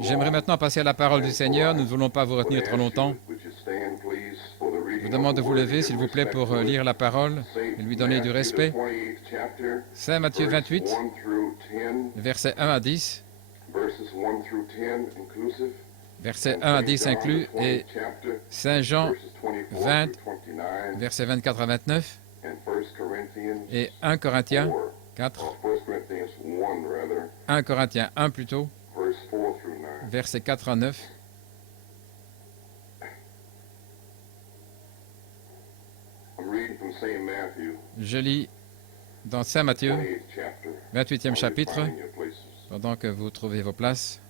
J'aimerais maintenant passer à la parole du Seigneur. Nous ne voulons pas vous retenir trop longtemps. Je vous demande de vous lever, s'il vous plaît, pour lire la parole et lui donner du respect. Saint Matthieu 28, versets 1 à 10, versets 1 à 10 inclus, et Saint Jean 20, versets 24 à 29, et 1 Corinthiens 4, 1 Corinthiens 1 plutôt, versets 4 à 9. Je lis dans Saint Matthieu, 28e chapitre, pendant que vous trouvez vos places.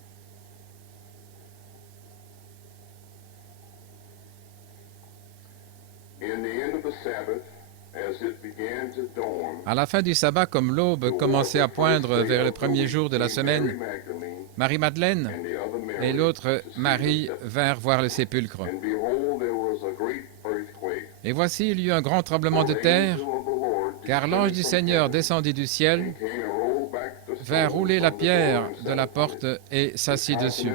À la fin du sabbat, comme l'aube commençait à poindre vers le premier jour de la semaine, Marie-Madeleine et l'autre Marie vinrent voir le sépulcre. Et voici, il y eut un grand tremblement de terre, car l'ange du Seigneur descendit du ciel, vint rouler la pierre de la porte et s'assit dessus.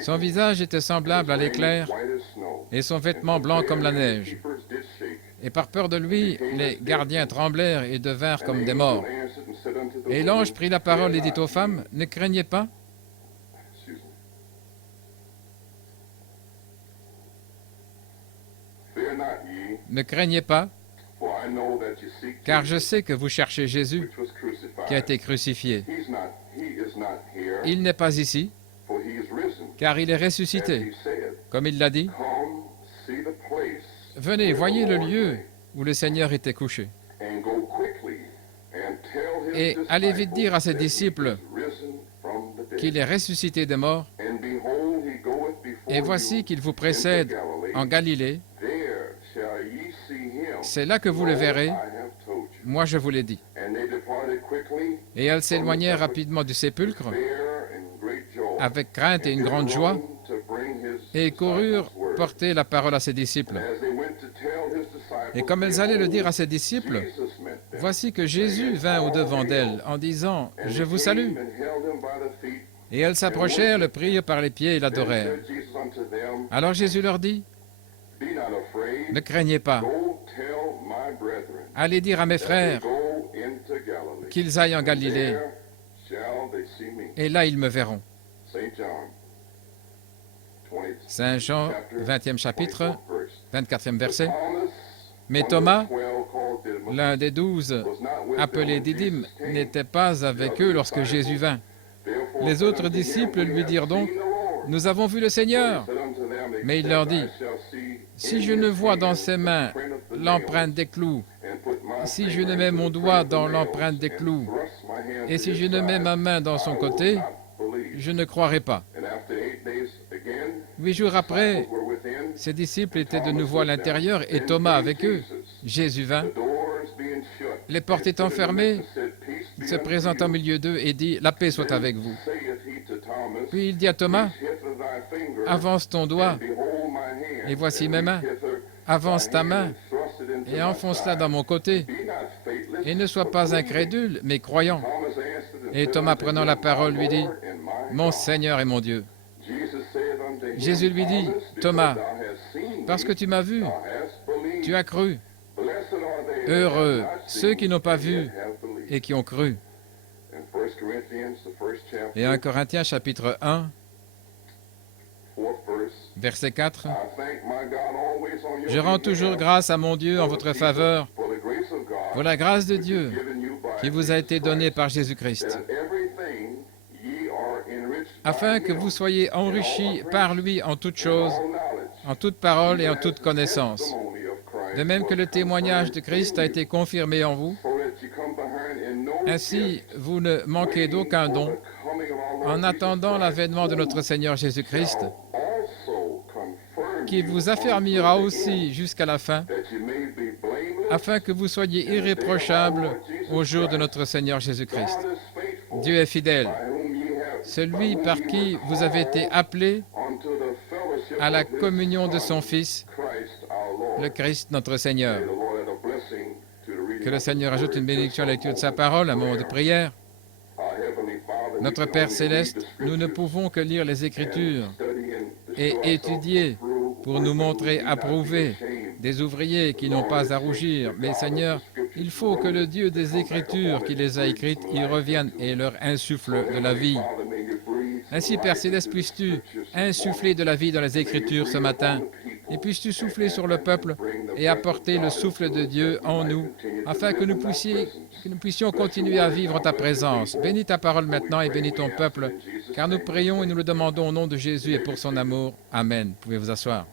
Son visage était semblable à l'éclair, et son vêtement blanc comme la neige. Et par peur de lui, les gardiens tremblèrent et devinrent comme des morts. Et l'ange prit la parole et dit aux femmes, « Ne craignez pas. » Ne craignez pas, car je sais que vous cherchez Jésus, qui a été crucifié. Il n'est pas ici, car il est ressuscité, comme il l'a dit. Venez, voyez le lieu où le Seigneur était couché. Et allez vite dire à ses disciples qu'il est ressuscité des morts. Et voici qu'il vous précède en Galilée. C'est là que vous le verrez. Moi, je vous l'ai dit. Et elles s'éloignèrent rapidement du sépulcre, avec crainte et une grande joie, et coururent porter la parole à ses disciples. Et comme elles allaient le dire à ses disciples, voici que Jésus vint au-devant d'elles en disant, « Je vous salue ». Et elles s'approchèrent, le prirent par les pieds et l'adorèrent. Alors Jésus leur dit, « Ne craignez pas. Allez dire à mes frères qu'ils aillent en Galilée, et là ils me verront. » Saint Jean, 20e chapitre, 24e verset. Mais Thomas, l'un des 12, appelé Didyme, n'était pas avec eux lorsque Jésus vint. Les autres disciples lui dirent donc, « Nous avons vu le Seigneur. » Mais il leur dit, « Si je ne vois dans ses mains l'empreinte des clous, si je ne mets mon doigt dans l'empreinte des clous, et si je ne mets ma main dans son côté, je ne croirai pas. » 8 jours après, ses disciples étaient de nouveau à l'intérieur et Thomas avec eux. Jésus vint. Les portes étant fermées, il se présenta au milieu d'eux et dit, « La paix soit avec vous. » Puis il dit à Thomas, « Avance ton doigt, et voici mes mains. Avance ta main, et enfonce-la dans mon côté. Et ne sois pas incrédule, mais croyant. » Et Thomas, prenant la parole, lui dit, « Mon Seigneur et mon Dieu. » Jésus lui dit, « Thomas, parce que tu m'as vu, tu as cru. Heureux ceux qui n'ont pas vu et qui ont cru. » Et 1 Corinthiens chapitre 1, verset 4. « Je rends toujours grâce à mon Dieu en votre faveur pour la grâce de Dieu qui vous a été donnée par Jésus-Christ, afin que vous soyez enrichis par lui en toutes choses, en toute parole et en toute connaissance, de même que le témoignage de Christ a été confirmé en vous. Ainsi, vous ne manquez d'aucun don, en attendant l'avènement de notre Seigneur Jésus-Christ, qui vous affermira aussi jusqu'à la fin, afin que vous soyez irréprochables au jour de notre Seigneur Jésus-Christ. Dieu est fidèle, celui par qui vous avez été appelés à la communion de son Fils, le Christ notre Seigneur. Que le Seigneur ajoute une bénédiction à la lecture de sa parole, un moment de prière. Notre Père céleste, nous ne pouvons que lire les Écritures et étudier pour nous montrer approuvés, des ouvriers qui n'ont pas à rougir. Mais Seigneur, il faut que le Dieu des Écritures qui les a écrites y revienne et leur insuffle de la vie. Ainsi, Père céleste, puisses-tu insuffler de la vie dans les Écritures ce matin, et puisses-tu souffler sur le peuple et apporter le souffle de Dieu en nous, afin que nous puissions continuer à vivre en ta présence. Bénis ta parole maintenant et bénis ton peuple, car nous prions et nous le demandons au nom de Jésus et pour son amour. Amen. Vous pouvez vous asseoir.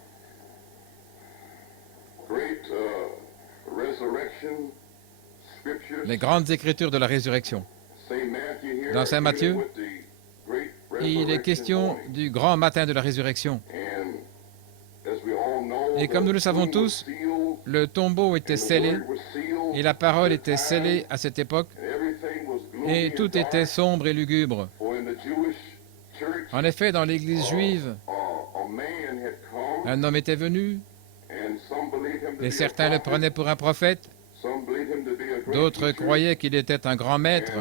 Les grandes Écritures de la résurrection. Dans Saint Matthieu, il est question du grand matin de la résurrection. Et comme nous le savons tous, le tombeau était scellé et la parole était scellée à cette époque et tout était sombre et lugubre. En effet, dans l'Église juive, un homme était venu et certains le prenaient pour un prophète, d'autres croyaient qu'il était un grand maître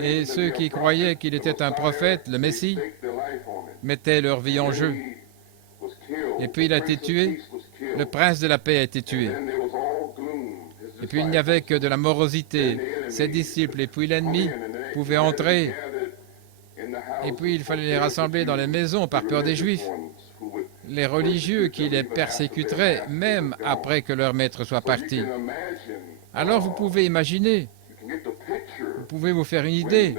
et ceux qui croyaient qu'il était un prophète, le Messie, mettaient leur vie en jeu. Et puis il a été tué, le prince de la paix a été tué. Et puis il n'y avait que de la morosité, ses disciples, et puis l'ennemi pouvait entrer. Et puis il fallait les rassembler dans les maisons par peur des Juifs, les religieux qui les persécuteraient même après que leur maître soit parti. Alors vous pouvez imaginer, vous pouvez vous faire une idée,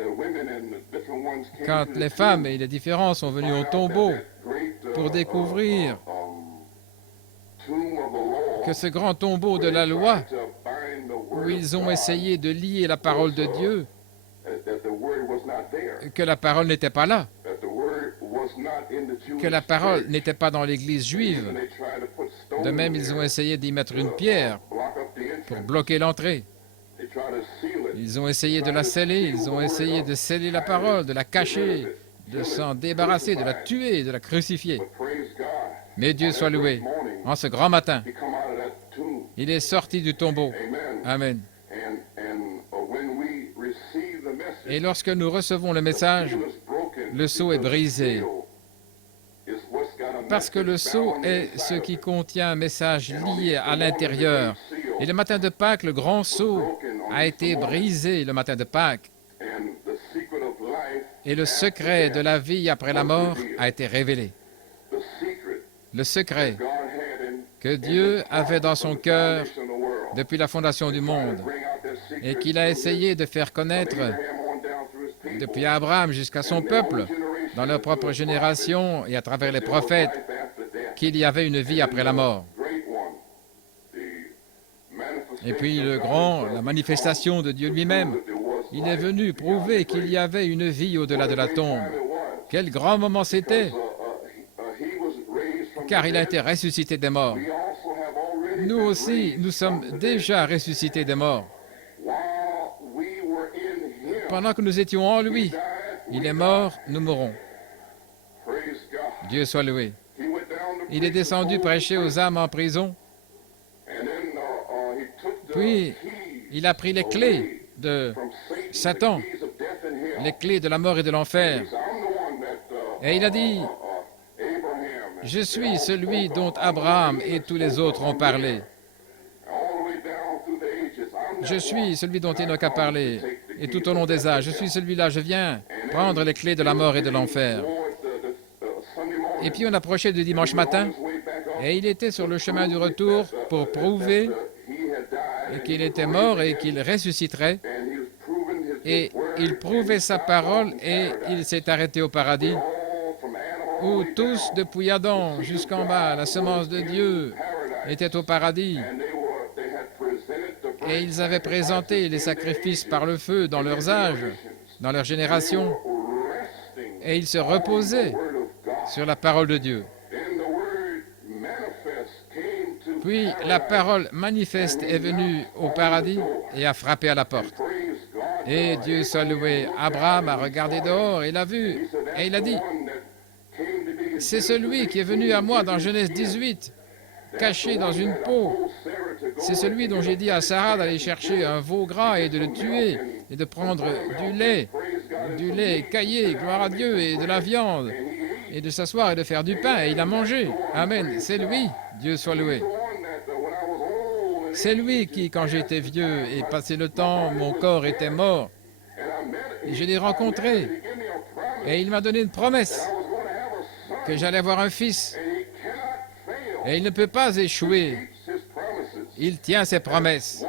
quand les femmes et les différents sont venus au tombeau pour découvrir que ce grand tombeau de la loi, où ils ont essayé de lier la parole de Dieu, que la parole n'était pas là, que la parole n'était pas dans l'Église juive. De même, ils ont essayé d'y mettre une pierre pour bloquer l'entrée. Ils ont essayé de la sceller, ils ont essayé de sceller la parole, de la cacher, de s'en débarrasser, de la tuer, de la crucifier. Mais Dieu soit loué, en ce grand matin, il est sorti du tombeau. Amen. Et lorsque nous recevons le message, le sceau est brisé. Parce que le sceau est ce qui contient un message lié à l'intérieur. Et le matin de Pâques, le grand sceau a été brisé le matin de Pâques. Et le secret de la vie après la mort a été révélé. Le secret que Dieu avait dans son cœur depuis la fondation du monde et qu'il a essayé de faire connaître depuis Abraham jusqu'à son peuple, dans leur propre génération et à travers les prophètes, qu'il y avait une vie après la mort. Et puis la manifestation de Dieu lui-même, il est venu prouver qu'il y avait une vie au-delà de la tombe. Quel grand moment c'était, car il a été ressuscité des morts. Nous aussi, nous sommes déjà ressuscités des morts. Pendant que nous étions en lui, il est mort, nous mourrons. Dieu soit loué. Il est descendu prêcher aux âmes en prison. Puis, il a pris les clés de Satan, les clés de la mort et de l'enfer. Et il a dit, « Je suis celui dont Abraham et tous les autres ont parlé. Je suis celui dont Enoch a parlé. Et tout au long des âges, je suis celui-là, je viens prendre les clés de la mort et de l'enfer. » Et puis on approchait du dimanche matin, et il était sur le chemin du retour pour prouver qu'il était mort et qu'il ressusciterait. Et il prouvait sa parole et il s'est arrêté au paradis, où tous, depuis Adam jusqu'en bas, la semence de Dieu, étaient au paradis. Et ils avaient présenté les sacrifices par le feu dans leurs âges, dans leur génération, et ils se reposaient sur la parole de Dieu. Puis la parole manifeste est venue au paradis et a frappé à la porte. Et Dieu soit loué, Abraham a regardé dehors, il a vu, et il a dit, « C'est celui qui est venu à moi dans Genèse 18, caché dans une peau. C'est celui dont j'ai dit à Sarah d'aller chercher un veau gras et de le tuer. et de prendre du lait caillé, gloire à Dieu, et de la viande, et de s'asseoir et de faire du pain, et il a mangé. Amen. C'est lui, Dieu soit loué. C'est lui qui, quand j'étais vieux et passé le temps, mon corps était mort. Et je l'ai rencontré. Et il m'a donné une promesse que j'allais avoir un fils. Et il ne peut pas échouer. Il tient ses promesses.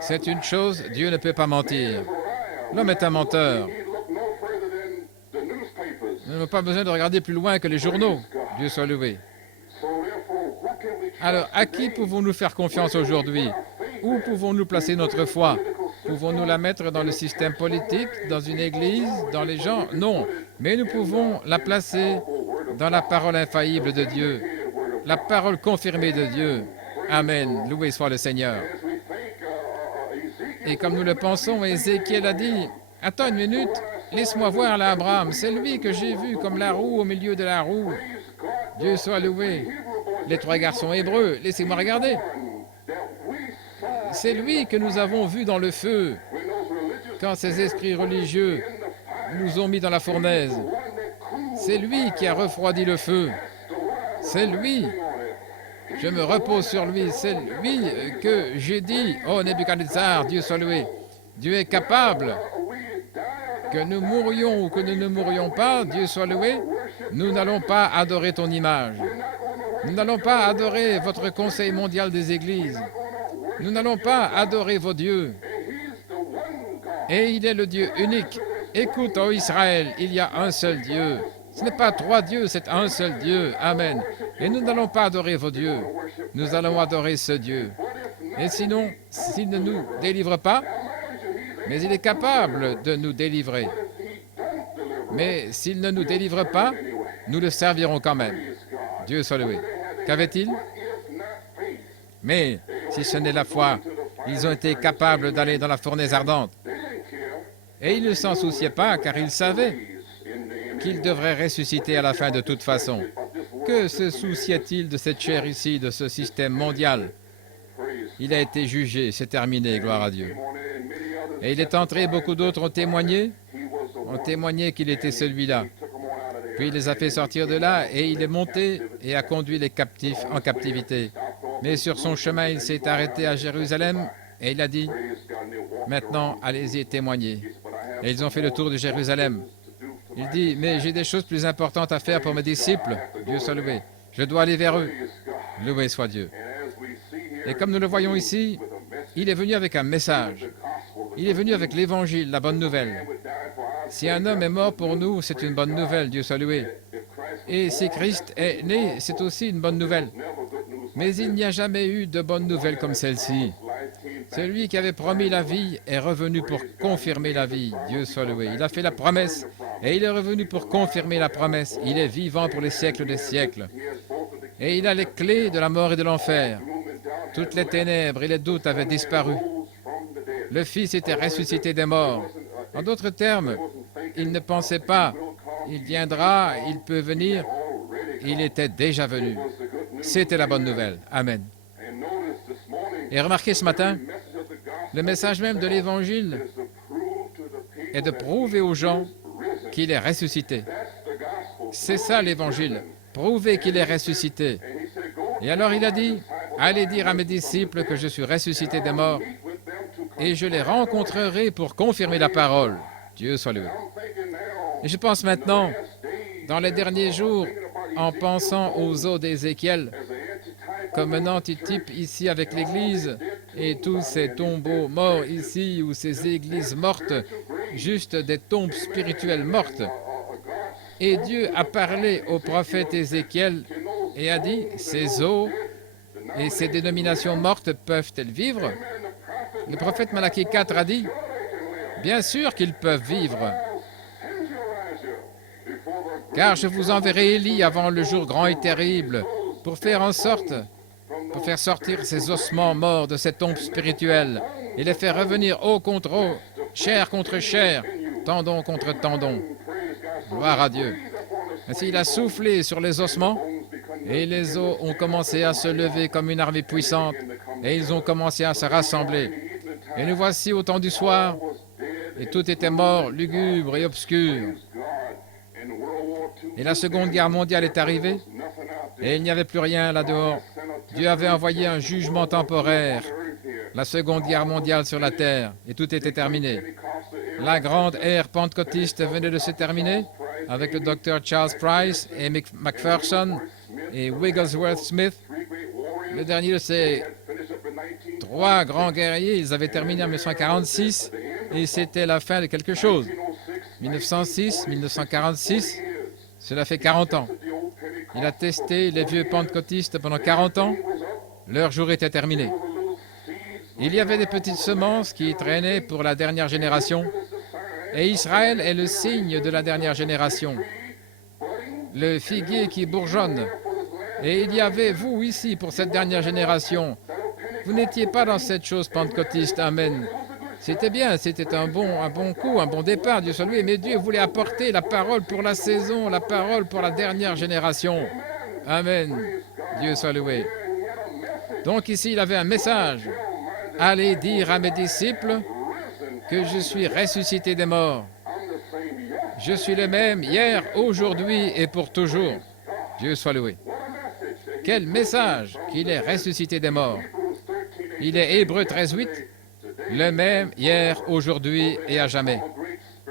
C'est une chose, Dieu ne peut pas mentir. L'homme est un menteur. Nous n'avons pas besoin de regarder plus loin que les journaux. Dieu soit loué. Alors, à qui pouvons-nous faire confiance aujourd'hui? Où pouvons-nous placer notre foi? Pouvons-nous la mettre dans le système politique, dans une église, dans les gens? Non. Mais nous pouvons la placer dans la parole infaillible de Dieu, la parole confirmée de Dieu. Amen. Loué soit le Seigneur. Et comme nous le pensons, Ézéchiel a dit, « Attends une minute, laisse-moi voir là Abraham. C'est lui que j'ai vu comme la roue au milieu de la roue. » Dieu soit loué. Les trois garçons hébreux, laissez-moi regarder. C'est lui que nous avons vu dans le feu, quand ces esprits religieux nous ont mis dans la fournaise. C'est lui qui a refroidi le feu. C'est lui. Je me repose sur lui. C'est lui que j'ai dit, oh Nebuchadnezzar, Dieu soit loué. Dieu est capable. Que nous mourions ou que nous ne mourions pas, Dieu soit loué, nous n'allons pas adorer ton image. Nous n'allons pas adorer votre Conseil mondial des églises. Nous n'allons pas adorer vos dieux. Et il est le Dieu unique. Écoute, ô Israël, il y a un seul Dieu. Ce n'est pas trois dieux, c'est un seul Dieu. Amen. Et nous n'allons pas adorer vos dieux. Nous allons adorer ce Dieu. Et sinon, s'il ne nous délivre pas, mais il est capable de nous délivrer. Mais s'il ne nous délivre pas, nous le servirons quand même. Dieu soit loué. Qu'avait-il? Mais si ce n'est la foi, ils ont été capables d'aller dans la fournaise ardente. Et ils ne s'en souciaient pas, car ils savaient qu'ils devraient ressusciter à la fin de toute façon. Que se souciait-il de cette chair ici, de ce système mondial? Il a été jugé, c'est terminé, gloire à Dieu. Et il est entré, beaucoup d'autres ont témoigné qu'il était celui-là. Puis il les a fait sortir de là, et il est monté et a conduit les captifs en captivité. Mais sur son chemin, il s'est arrêté à Jérusalem, et il a dit, « Maintenant, allez-y témoigner. » Et ils ont fait le tour de Jérusalem. Il dit, « Mais j'ai des choses plus importantes à faire pour mes disciples. » Dieu soit loué. Je dois aller vers eux. Loué soit Dieu. Et comme nous le voyons ici, il est venu avec un message. Il est venu avec l'Évangile, la bonne nouvelle. Si un homme est mort pour nous, c'est une bonne nouvelle, Dieu soit loué. Et si Christ est né, c'est aussi une bonne nouvelle. Mais il n'y a jamais eu de bonne nouvelle comme celle-ci. Celui qui avait promis la vie est revenu pour confirmer la vie, Dieu soit loué. Il a fait la promesse et il est revenu pour confirmer la promesse. Il est vivant pour les siècles des siècles. Et il a les clés de la mort et de l'enfer. Toutes les ténèbres et les doutes avaient disparu. Le Fils était ressuscité des morts. En d'autres termes, il ne pensait pas, il viendra, il peut venir. Il était déjà venu. C'était la bonne nouvelle. Amen. Et remarquez ce matin, le message même de l'Évangile est de prouver aux gens qu'il est ressuscité. C'est ça l'Évangile, prouver qu'il est ressuscité. Et alors il a dit, allez dire à mes disciples que je suis ressuscité des morts et je les rencontrerai pour confirmer la parole. Dieu soit loué. Et je pense maintenant, dans les derniers jours, en pensant aux os d'Ézéchiel, comme un antitype ici avec l'Église et tous ces tombeaux morts ici ou ces églises mortes, juste des tombes spirituelles mortes. Et Dieu a parlé au prophète Ézéchiel et a dit, ces os et ces dénominations mortes peuvent-elles vivre? Le prophète Malachie 4 a dit, bien sûr qu'ils peuvent vivre, car je vous enverrai Élie avant le jour grand et terrible pour faire sortir ces ossements morts de cette tombe spirituelle et les faire revenir os contre os, chair contre chair, tendon contre tendon. Gloire à Dieu. Ainsi, il a soufflé sur les ossements et les os ont commencé à se lever comme une armée puissante et ils ont commencé à se rassembler. Et nous voici au temps du soir, et tout était mort, lugubre et obscur. Et la Seconde Guerre mondiale est arrivée, et il n'y avait plus rien là-dehors. Dieu avait envoyé un jugement temporaire, la Seconde Guerre mondiale sur la terre, et tout était terminé. La grande ère pentecôtiste venait de se terminer, avec le docteur Charles Price et McPherson et Wigglesworth Smith. Le dernier de ces trois grands guerriers, ils avaient terminé en 1946 et c'était la fin de quelque chose. 1906, 1946, cela fait 40 ans. Il a testé les vieux pentecôtistes pendant 40 ans. Leur jour était terminé. Il y avait des petites semences qui traînaient pour la dernière génération. Et Israël est le signe de la dernière génération. Le figuier qui bourgeonne. Et il y avait vous ici pour cette dernière génération. Vous n'étiez pas dans cette chose pentecôtiste. Amen. C'était bien, c'était un bon coup, un bon départ, Dieu soit loué. Mais Dieu voulait apporter la parole pour la saison, la parole pour la dernière génération. Amen. Dieu soit loué. Donc ici, il avait un message. Allez dire à mes disciples que je suis ressuscité des morts. Je suis le même hier, aujourd'hui et pour toujours. Dieu soit loué. Quel message qu'il est ressuscité des morts. Il est Hébreux 13:8, le même hier, aujourd'hui et à jamais.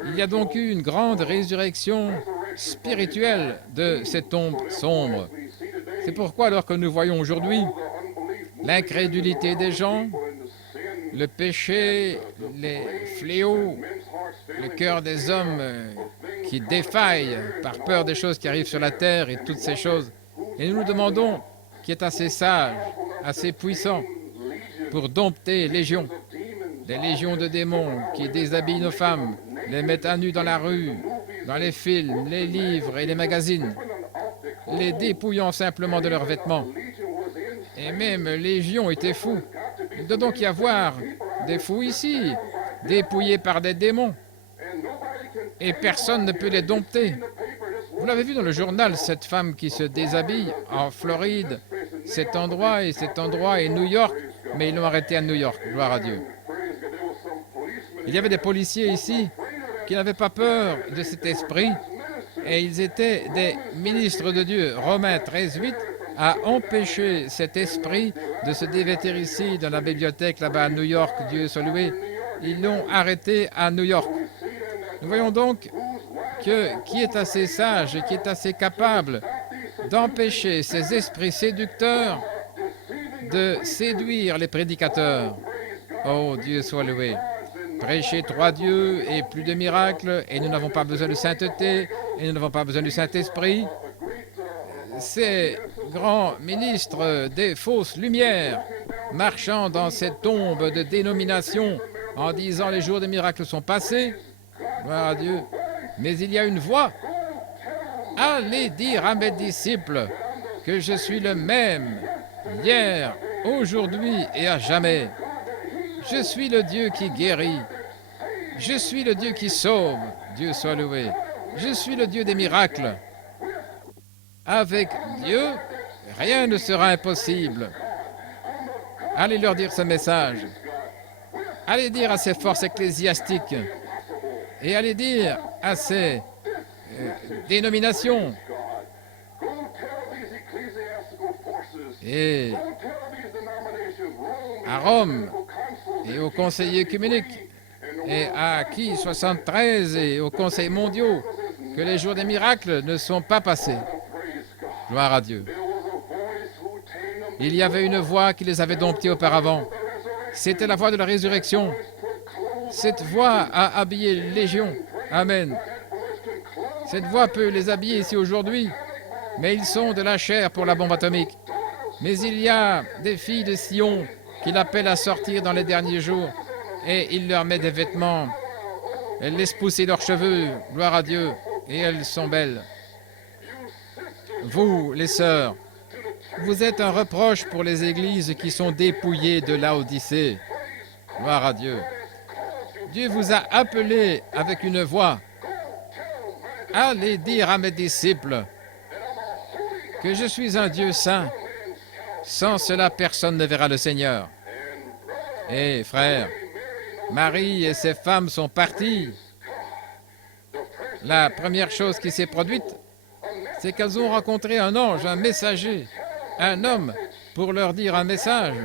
Il y a donc eu une grande résurrection spirituelle de cette tombe sombre. C'est pourquoi alors que nous voyons aujourd'hui l'incrédulité des gens, le péché, les fléaux, le cœur des hommes qui défaillent par peur des choses qui arrivent sur la terre et toutes ces choses. Et nous nous demandons qui est assez sage, assez puissant pour dompter les légions de démons qui déshabillent nos femmes, les mettent à nu dans la rue, dans les films, les livres et les magazines, les dépouillant simplement de leurs vêtements. Et même Légion était fou. Il doit donc y avoir des fous ici, dépouillés par des démons. Et personne ne peut les dompter. Vous l'avez vu dans le journal, cette femme qui se déshabille en Floride. Cet endroit est New York, mais ils l'ont arrêté à New York, gloire à Dieu. Il y avait des policiers ici qui n'avaient pas peur de cet esprit, et ils étaient des ministres de Dieu. Romains 13:8 a empêché cet esprit de se dévêtir ici, dans la bibliothèque, là-bas à New York, Dieu soit loué. Ils l'ont arrêté à New York. Nous voyons donc qui est assez sage et qui est assez capable d'empêcher ces esprits séducteurs de séduire les prédicateurs. Oh, Dieu soit loué. Prêcher 3 dieux et plus de miracles, et nous n'avons pas besoin de sainteté, et nous n'avons pas besoin du Saint-Esprit. Ces grands ministres des fausses lumières, marchant dans cette tombe de dénomination, en disant les jours des miracles sont passés, gloire à Dieu, mais il y a une voix. Allez dire à mes disciples que je suis le même, hier, aujourd'hui et à jamais. Je suis le Dieu qui guérit. Je suis le Dieu qui sauve. Dieu soit loué. Je suis le Dieu des miracles. Avec Dieu, rien ne sera impossible. Allez leur dire ce message. Allez dire à ces forces ecclésiastiques et allez dire à ces dénominations et à Rome et aux conseillers œcuméniques et à qui 73 et aux conseils mondiaux que les jours des miracles ne sont pas passés. Gloire à Dieu. Il y avait une voix qui les avait domptés auparavant. C'était la voix de la résurrection. Cette voix a habillé les légions. Amen. Cette voix peut les habiller ici aujourd'hui, mais ils sont de la chair pour la bombe atomique. Mais il y a des filles de Sion qui l'appellent à sortir dans les derniers jours, et il leur met des vêtements. Elle laisse pousser leurs cheveux, gloire à Dieu, et elles sont belles. Vous, les sœurs, vous êtes un reproche pour les églises qui sont dépouillées de Laodicée. Gloire à Dieu. Dieu vous a appelé avec une voix. Allez dire à mes disciples que je suis un Dieu saint. Sans cela, personne ne verra le Seigneur. Et frères, Marie et ses femmes sont parties. La première chose qui s'est produite, c'est qu'elles ont rencontré un ange, un messager, un homme, pour leur dire un message.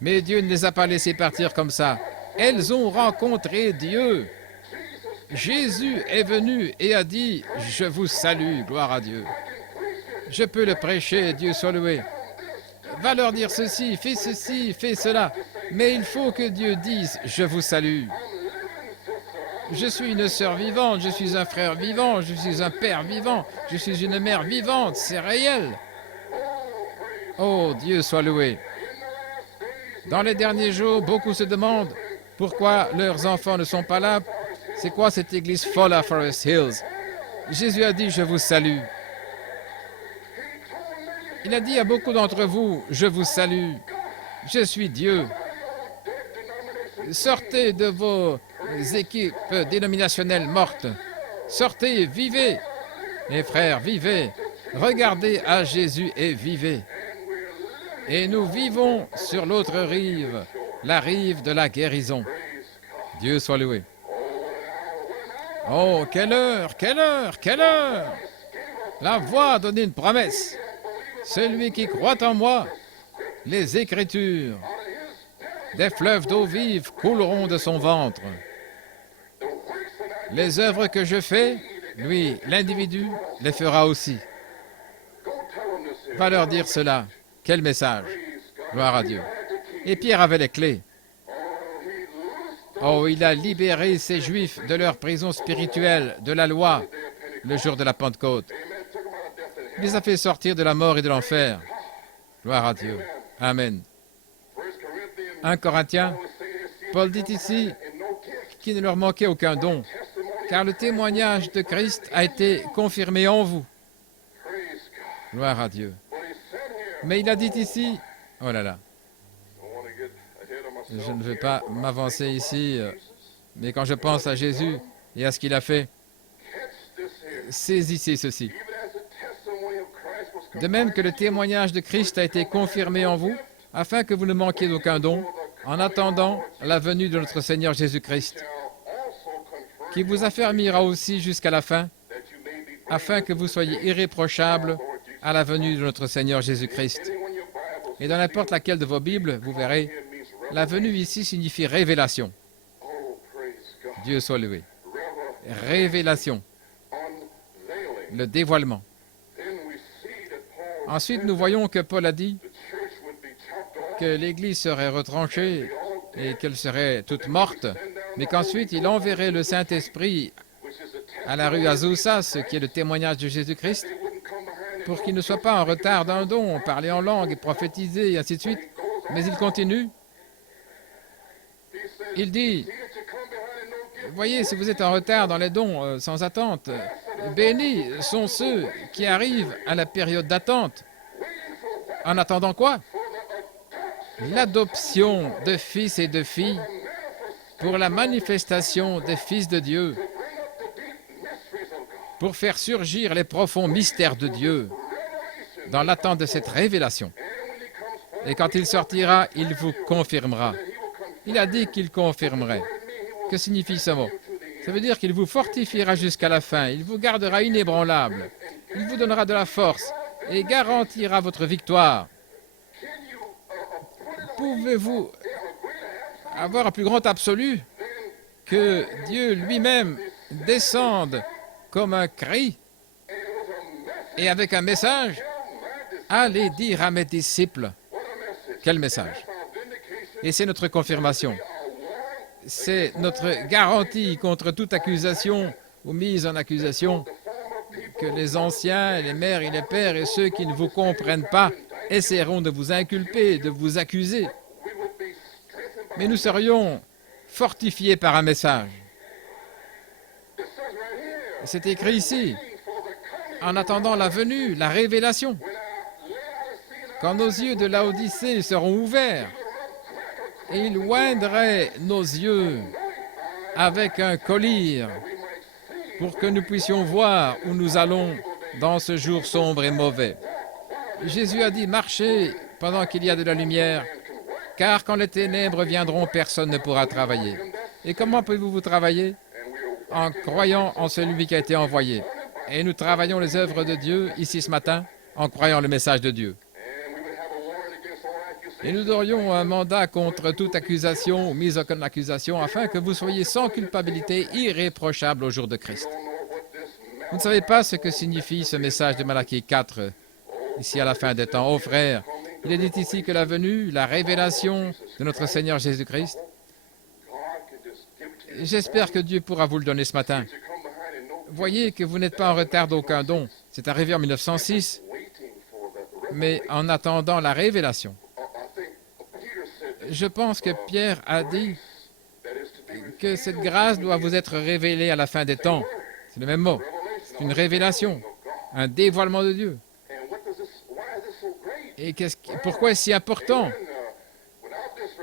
Mais Dieu ne les a pas laissées partir comme ça. Elles ont rencontré Dieu. Jésus est venu et a dit « Je vous salue, gloire à Dieu ». Je peux le prêcher, Dieu soit loué. Va leur dire ceci, fais cela. Mais il faut que Dieu dise « Je vous salue ». Je suis une sœur vivante, je suis un frère vivant, je suis un père vivant, je suis une mère vivante, c'est réel. Oh, Dieu soit loué. Dans les derniers jours, beaucoup se demandent pourquoi leurs enfants ne sont pas là. C'est quoi cette église folle à Forest Hills? Jésus a dit « Je vous salue ». Il a dit à beaucoup d'entre vous « Je vous salue, je suis Dieu ». Sortez de vos équipes dénominationnelles mortes. Sortez, vivez. Mes frères, vivez. Regardez à Jésus et vivez. Et nous vivons sur l'autre rive, la rive de la guérison. Dieu soit loué. Oh, quelle heure, quelle heure, quelle heure! La voix a donné une promesse. Celui qui croit en moi, les Écritures, des fleuves d'eau vive couleront de son ventre. Les œuvres que je fais, lui, l'individu, les fera aussi. Va leur dire cela. Quel message! Gloire à Dieu. Et Pierre avait les clés. Oh, il a libéré ces Juifs de leur prison spirituelle, de la loi, le jour de la Pentecôte. Il les a fait sortir de la mort et de l'enfer. Gloire à Dieu. Amen. 1 Corinthiens, Paul dit ici qu'il ne leur manquait aucun don, car le témoignage de Christ a été confirmé en vous. Gloire à Dieu. Mais il a dit ici, oh là là, je ne veux pas m'avancer ici, mais quand je pense à Jésus et à ce qu'il a fait, saisissez ceci. De même que le témoignage de Christ a été confirmé en vous, afin que vous ne manquiez d'aucun don, en attendant la venue de notre Seigneur Jésus-Christ, qui vous affermira aussi jusqu'à la fin, afin que vous soyez irréprochables à la venue de notre Seigneur Jésus-Christ. Et dans n'importe laquelle de vos Bibles, vous verrez, la venue ici signifie révélation. Dieu soit loué. Révélation. Le dévoilement. Ensuite, nous voyons que Paul a dit que l'Église serait retranchée et qu'elle serait toute morte, mais qu'ensuite il enverrait le Saint-Esprit à la rue Azusa, ce qui est le témoignage de Jésus-Christ, pour qu'il ne soit pas en retard d'un don, parler en langue et prophétiser, et ainsi de suite. Mais il continue. Il dit, voyez, si vous êtes en retard dans les dons sans attente, bénis sont ceux qui arrivent à la période d'attente. En attendant quoi? L'adoption de fils et de filles pour la manifestation des fils de Dieu, pour faire surgir les profonds mystères de Dieu dans l'attente de cette révélation. Et quand il sortira, il vous confirmera. Il a dit qu'il confirmerait. Que signifie ce mot? Ça veut dire qu'il vous fortifiera jusqu'à la fin, il vous gardera inébranlable, il vous donnera de la force et garantira votre victoire. Pouvez-vous avoir un plus grand absolu que Dieu lui-même descende comme un cri et avec un message? Allez dire à mes disciples. Quel message? Et c'est notre confirmation. C'est notre garantie contre toute accusation ou mise en accusation que les anciens, les mères et les pères et ceux qui ne vous comprennent pas essaieront de vous inculper, de vous accuser. Mais nous serions fortifiés par un message. C'est écrit ici, en attendant la venue, la révélation. Quand nos yeux de Laodicée seront ouverts, et il oindrait nos yeux avec un collyre pour que nous puissions voir où nous allons dans ce jour sombre et mauvais. Jésus a dit, marchez pendant qu'il y a de la lumière, car quand les ténèbres viendront, personne ne pourra travailler. Et comment pouvez-vous travailler? En croyant en celui qui a été envoyé. Et nous travaillons les œuvres de Dieu ici ce matin en croyant le message de Dieu. Et nous aurions un mandat contre toute accusation ou mise en accusation afin que vous soyez sans culpabilité irréprochable au jour de Christ. Vous ne savez pas ce que signifie ce message de Malachie 4, ici à la fin des temps. Oh frères, il est dit ici que la venue, la révélation de notre Seigneur Jésus-Christ, j'espère que Dieu pourra vous le donner ce matin. Voyez que vous n'êtes pas en retard d'aucun don. C'est arrivé en 1906, mais en attendant la révélation. Je pense que Pierre a dit que cette grâce doit vous être révélée à la fin des temps. C'est le même mot. C'est une révélation, un dévoilement de Dieu. Et pourquoi est-ce si important?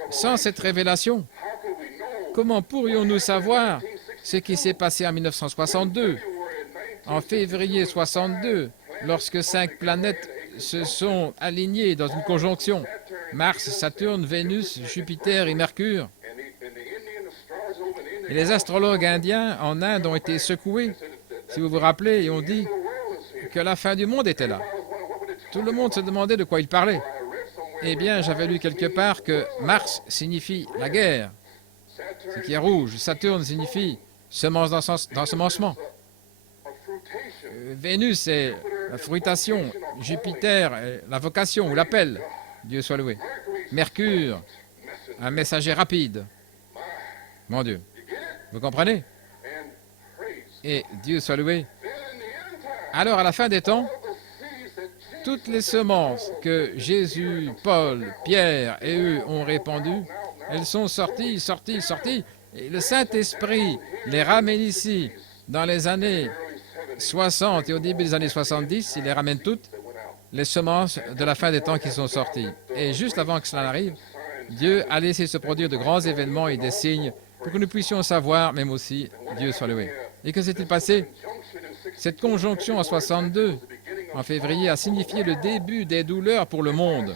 Sans cette révélation, comment pourrions-nous savoir ce qui s'est passé en 1962, en février 62, lorsque 5 planètes se sont alignées dans une conjonction? Mars, Saturne, Vénus, Jupiter et Mercure. Et les astrologues indiens en Inde ont été secoués, si vous vous rappelez, et ont dit que la fin du monde était là. Tout le monde se demandait de quoi il parlait. Eh bien, j'avais lu quelque part que Mars signifie la guerre, ce qui est rouge. Saturne signifie semence d'ensemencement. Vénus, c'est la fruitation. Jupiter, la vocation ou l'appel. Dieu soit loué. Mercure, un messager rapide. Mon Dieu. Vous comprenez? Et Dieu soit loué. Alors, à la fin des temps, toutes les semences que Jésus, Paul, Pierre et eux ont répandues, elles sont sorties. Et le Saint-Esprit les ramène ici dans les années 60 et au début des années 70, il les ramène toutes, les semences de la fin des temps qui sont sorties. Et juste avant que cela arrive, Dieu a laissé se produire de grands événements et des signes pour que nous puissions savoir, même aussi, Dieu soit loué. Et que s'est-il passé? Cette conjonction en 62, en février, a signifié le début des douleurs pour le monde.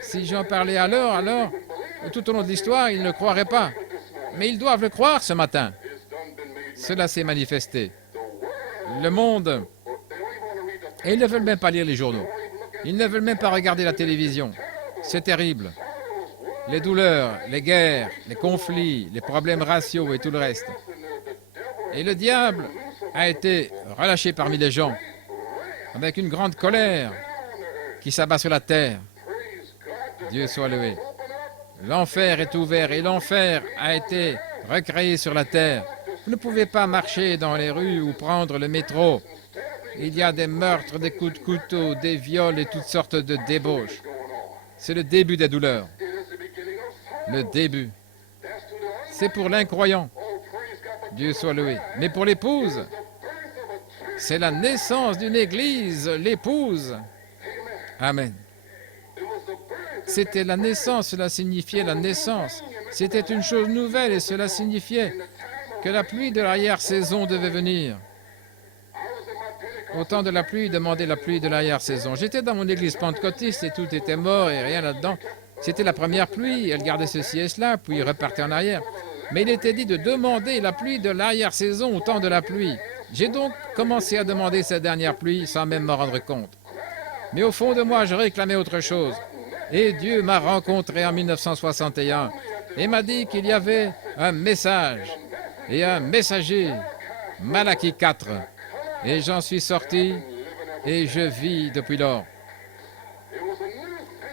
Si j'en parlais alors, tout au long de l'histoire, ils ne croiraient pas. Mais ils doivent le croire ce matin. Cela s'est manifesté. Le monde, et ils ne veulent même pas lire les journaux. Ils ne veulent même pas regarder la télévision. C'est terrible. Les douleurs, les guerres, les conflits, les problèmes raciaux et tout le reste. Et le diable a été relâché parmi les gens avec une grande colère qui s'abat sur la terre. Dieu soit loué. L'enfer est ouvert et l'enfer a été recréé sur la terre. Vous ne pouvez pas marcher dans les rues ou prendre le métro. Il y a des meurtres, des coups de couteau, des viols et toutes sortes de débauches. C'est le début des douleurs. Le début. C'est pour l'incroyant. Dieu soit loué. Mais pour l'épouse, c'est la naissance d'une église, l'épouse. Amen. C'était la naissance, cela signifiait la naissance. C'était une chose nouvelle et cela signifiait que la pluie de l'arrière-saison devait venir. Au temps de la pluie, demandez la pluie de l'arrière-saison. J'étais dans mon église pentecôtiste et tout était mort et rien là-dedans. C'était la première pluie, elle gardait ceci et cela, puis repartait en arrière. Mais il était dit de demander la pluie de l'arrière-saison au temps de la pluie. J'ai donc commencé à demander cette dernière pluie sans même m'en rendre compte. Mais au fond de moi, je réclamais autre chose. Et Dieu m'a rencontré en 1961 et m'a dit qu'il y avait un message et un messager, Malachie 4. Et j'en suis sorti et je vis depuis lors.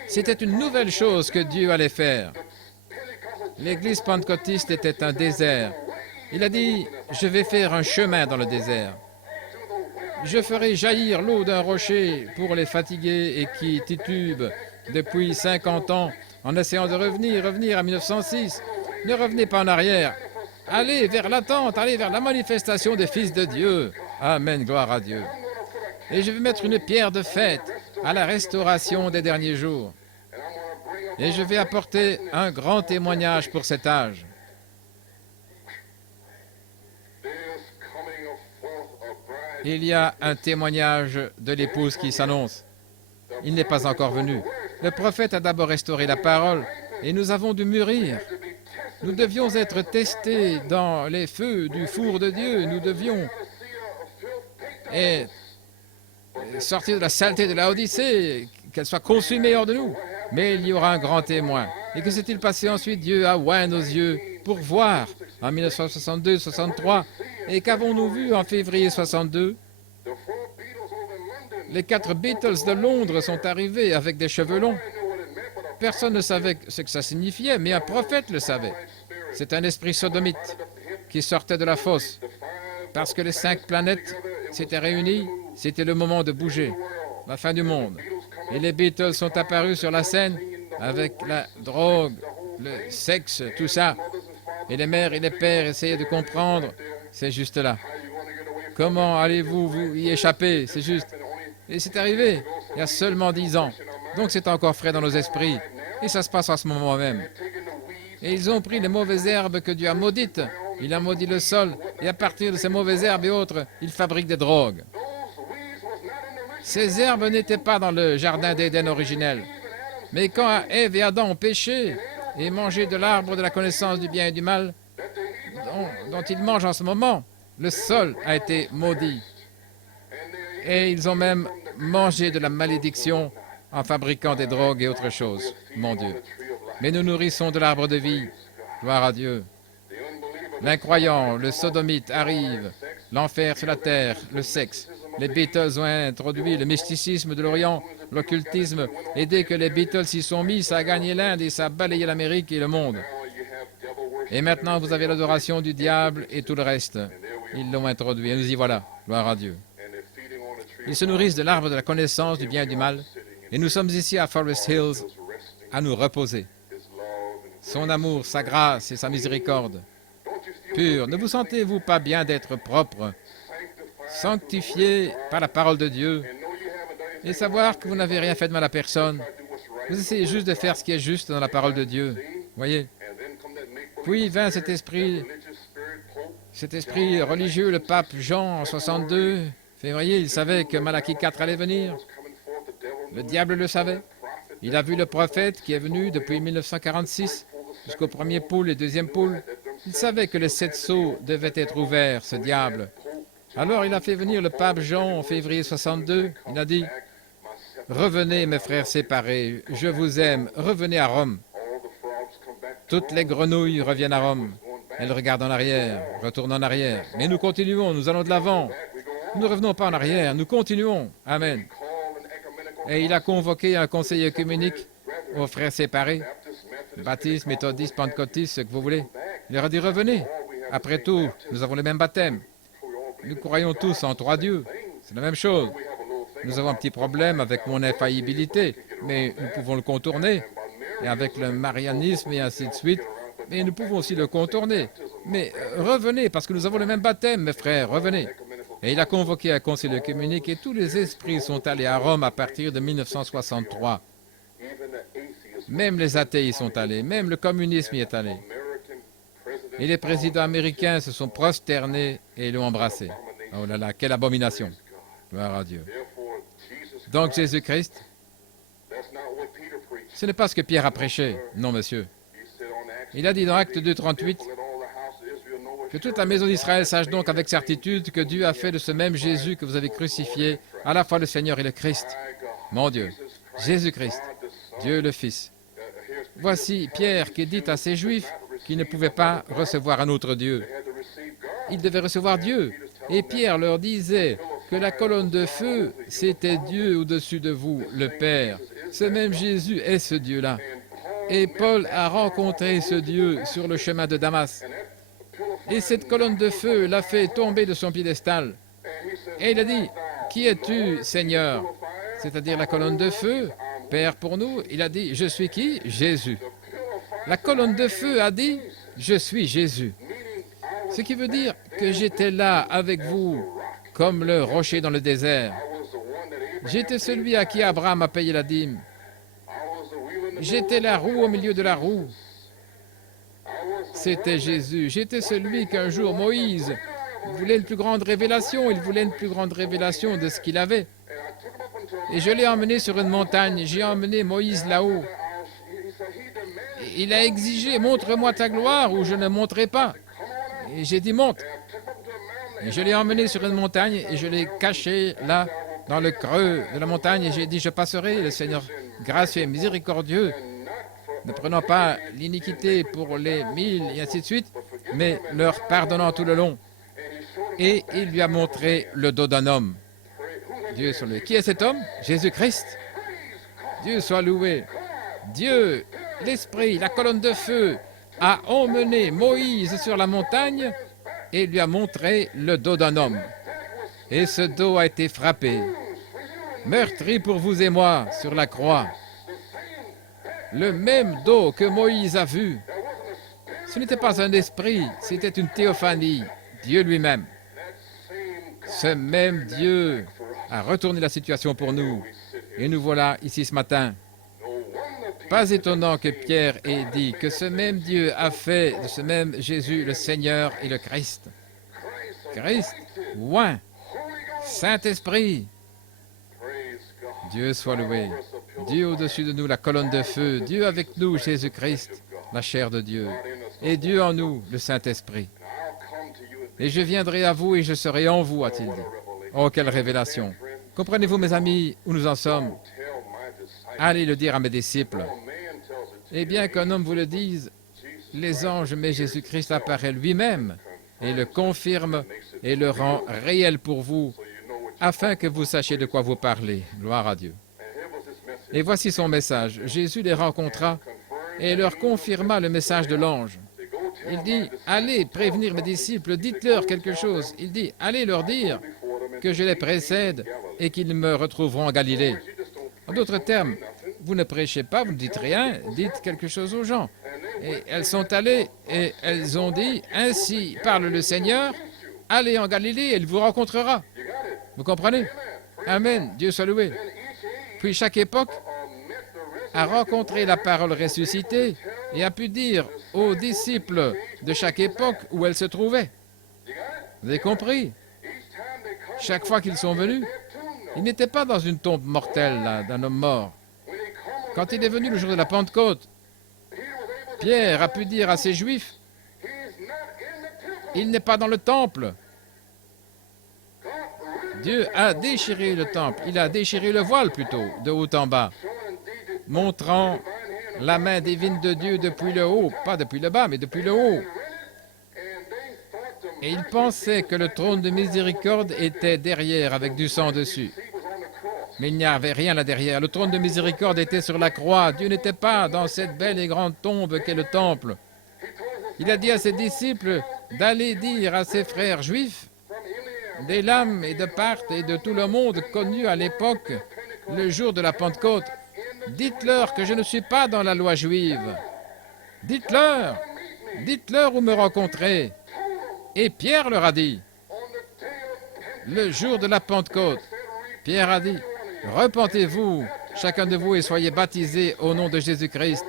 C'était une nouvelle chose que Dieu allait faire. L'église pentecôtiste était un désert. Il a dit, je vais faire un chemin dans le désert. Je ferai jaillir l'eau d'un rocher pour les fatigués et qui titubent depuis 50 ans en essayant de revenir à 1906. Ne revenez pas en arrière. Allez vers l'attente, allez vers la manifestation des fils de Dieu. Amen, gloire à Dieu. Et je vais mettre une pierre de fête à la restauration des derniers jours. Et je vais apporter un grand témoignage pour cet âge. Il y a un témoignage de l'épouse qui s'annonce. Il n'est pas encore venu. Le prophète a d'abord restauré la parole et nous avons dû mûrir. Nous devions être testés dans les feux du four de Dieu. Nous devions sortir de la saleté de la Odyssée, qu'elle soit consumée hors de nous. Mais il y aura un grand témoin. Et que s'est-il passé ensuite? Dieu a oint nos yeux pour voir en 1962-63. Et qu'avons-nous vu en février 62? Les 4 Beatles de Londres sont arrivés avec des cheveux longs. Personne ne savait ce que ça signifiait, mais un prophète le savait. C'est un esprit sodomite qui sortait de la fosse. Parce que les 5 planètes s'étaient réunies, c'était le moment de bouger, la fin du monde. Et les Beatles sont apparus sur la scène avec la drogue, le sexe, tout ça. Et les mères et les pères essayaient de comprendre. C'est juste là. Comment allez-vous vous y échapper? C'est juste. Et c'est arrivé il y a seulement 10 ans. Donc c'est encore frais dans nos esprits. Et ça se passe en ce moment même. Et ils ont pris les mauvaises herbes que Dieu a maudites. Il a maudit le sol. Et à partir de ces mauvaises herbes et autres, ils fabriquent des drogues. Ces herbes n'étaient pas dans le jardin d'Éden originel. Mais quand Ève et Adam ont péché et mangé de l'arbre de la connaissance du bien et du mal, dont ils mangent en ce moment, le sol a été maudit. Et ils ont même mangé de la malédiction en fabriquant des drogues et autre chose, mon Dieu. Mais nous nourrissons de l'arbre de vie. Gloire à Dieu. L'incroyant, le sodomite arrive, l'enfer sur la terre, le sexe. Les Beatles ont introduit le mysticisme de l'Orient, l'occultisme, et dès que les Beatles s'y sont mis, ça a gagné l'Inde et ça a balayé l'Amérique et le monde. Et maintenant, vous avez l'adoration du diable et tout le reste. Ils l'ont introduit, et nous y voilà. Gloire à Dieu. Ils se nourrissent de l'arbre de la connaissance du bien et du mal, et nous sommes ici à Forest Hills à nous reposer. Son amour, sa grâce et sa miséricorde. Pur, ne vous sentez-vous pas bien d'être propre, sanctifié par la parole de Dieu, et savoir que vous n'avez rien fait de mal à personne? Vous essayez juste de faire ce qui est juste dans la parole de Dieu. Voyez? Puis vint cet esprit religieux, le pape Jean en 62 février. Il savait que Malachie 4 allait venir. Le diable le savait. Il a vu le prophète qui est venu depuis 1946 jusqu'au premier poule et deuxième poule. Il savait que les 7 sceaux devaient être ouverts, ce diable. Alors il a fait venir le pape Jean en février 62. Il a dit, « Revenez, mes frères séparés, je vous aime, revenez à Rome. » Toutes les grenouilles reviennent à Rome. Elles regardent en arrière, retournent en arrière. Mais nous continuons, nous allons de l'avant. Nous ne revenons pas en arrière, nous continuons. Amen. Et il a convoqué un conseil œcuménique aux frères séparés, baptistes, méthodistes, pentecôtistes, ce que vous voulez. Il leur a dit, revenez. Après tout, nous avons le même baptême. Nous croyons tous en 3 dieux. C'est la même chose. Nous avons un petit problème avec mon infaillibilité, mais nous pouvons le contourner. Et avec le marianisme et ainsi de suite, mais nous pouvons aussi le contourner. Mais revenez, parce que nous avons le même baptême, mes frères, revenez. Et il a convoqué un concile œcuménique et tous les esprits sont allés à Rome à partir de 1963. Même les athées y sont allés, même le communisme y est allé. Et les présidents américains se sont prosternés et l'ont embrassé. Oh là là, quelle abomination! Gloire à Dieu. Donc Jésus-Christ, ce n'est pas ce que Pierre a prêché. Non, monsieur. Il a dit dans Acte 2, 38, que toute la maison d'Israël sache donc avec certitude que Dieu a fait de ce même Jésus que vous avez crucifié, à la fois le Seigneur et le Christ. Mon Dieu, Jésus-Christ, Dieu le Fils. Voici Pierre qui dit à ces Juifs qu'ils ne pouvaient pas recevoir un autre Dieu. Ils devaient recevoir Dieu. Et Pierre leur disait que la colonne de feu, c'était Dieu au-dessus de vous, le Père. Ce même Jésus est ce Dieu-là. Et Paul a rencontré ce Dieu sur le chemin de Damas. Et cette colonne de feu l'a fait tomber de son piédestal. Et il a dit, « Qui es-tu, Seigneur ?» C'est-à-dire la colonne de feu, Père pour nous. Il a dit, « Je suis qui ?» Jésus. La colonne de feu a dit, « Je suis Jésus. » Ce qui veut dire que j'étais là avec vous, comme le rocher dans le désert. J'étais celui à qui Abraham a payé la dîme. J'étais la roue au milieu de la roue. C'était Jésus. J'étais celui qu'un jour Moïse voulait une plus grande révélation. Il voulait une plus grande révélation de ce qu'il avait. Et je l'ai emmené sur une montagne. J'ai emmené Moïse là-haut. Il a exigé, montre-moi ta gloire ou je ne monterai pas. Et j'ai dit, monte. Et je l'ai emmené sur une montagne et je l'ai caché là, dans le creux de la montagne. Et j'ai dit, je passerai, le Seigneur gracieux et miséricordieux, ne prenant pas l'iniquité pour les 1000 et ainsi de suite, mais leur pardonnant tout le long. Et il lui a montré le dos d'un homme. Dieu soit loué. Qui est cet homme? Jésus-Christ. Dieu soit loué. Dieu, l'Esprit, la colonne de feu, a emmené Moïse sur la montagne et lui a montré le dos d'un homme. Et ce dos a été frappé, meurtri pour vous et moi sur la croix. Le même dos que Moïse a vu. Ce n'était pas un esprit, c'était une théophanie, Dieu lui-même. Ce même Dieu a retourné la situation pour nous. Et nous voilà ici ce matin. Pas étonnant que Pierre ait dit que ce même Dieu a fait de ce même Jésus le Seigneur et le Christ. Christ, oint, Saint-Esprit. Dieu soit loué. Dieu au-dessus de nous, la colonne de feu. Dieu avec nous, Jésus-Christ, la chair de Dieu. Et Dieu en nous, le Saint-Esprit. Et je viendrai à vous et je serai en vous, a-t-il dit. Oh, quelle révélation! Comprenez-vous, mes amis, où nous en sommes? Allez le dire à mes disciples. Et bien qu'un homme vous le dise, les anges, mais Jésus-Christ apparaît lui-même et le confirme et le rend réel pour vous, afin que vous sachiez de quoi vous parlez. Gloire à Dieu. Et voici son message. Jésus les rencontra et leur confirma le message de l'ange. Il dit, allez prévenir mes disciples, dites-leur quelque chose. Il dit, allez leur dire que je les précède et qu'ils me retrouveront en Galilée. En d'autres termes, vous ne prêchez pas, vous ne dites rien, dites quelque chose aux gens. Et elles sont allées et elles ont dit, ainsi parle le Seigneur, allez en Galilée et il vous rencontrera. Vous comprenez? Amen, Dieu soit loué. Puis chaque époque a rencontré la parole ressuscitée et a pu dire aux disciples de chaque époque où elle se trouvait. Vous avez compris? Chaque fois qu'ils sont venus, ils n'étaient pas dans une tombe mortelle là, d'un homme mort. Quand il est venu le jour de la Pentecôte, Pierre a pu dire à ces Juifs, il n'est pas dans le temple. Dieu a déchiré le temple, il a déchiré le voile plutôt, de haut en bas, montrant la main divine de Dieu depuis le haut, pas depuis le bas, mais depuis le haut. Et ils pensaient que le trône de miséricorde était derrière, avec du sang dessus. Mais il n'y avait rien là derrière. Le trône de miséricorde était sur la croix. Dieu n'était pas dans cette belle et grande tombe qu'est le temple. Il a dit à ses disciples d'aller dire à ses frères juifs, d'Élam et de Parthe et de tout le monde connu à l'époque, le jour de la Pentecôte, dites-leur que je ne suis pas dans la loi juive. Dites-leur où me rencontrer. Et Pierre leur a dit, le jour de la Pentecôte, Pierre a dit, repentez-vous, chacun de vous, et soyez baptisés au nom de Jésus-Christ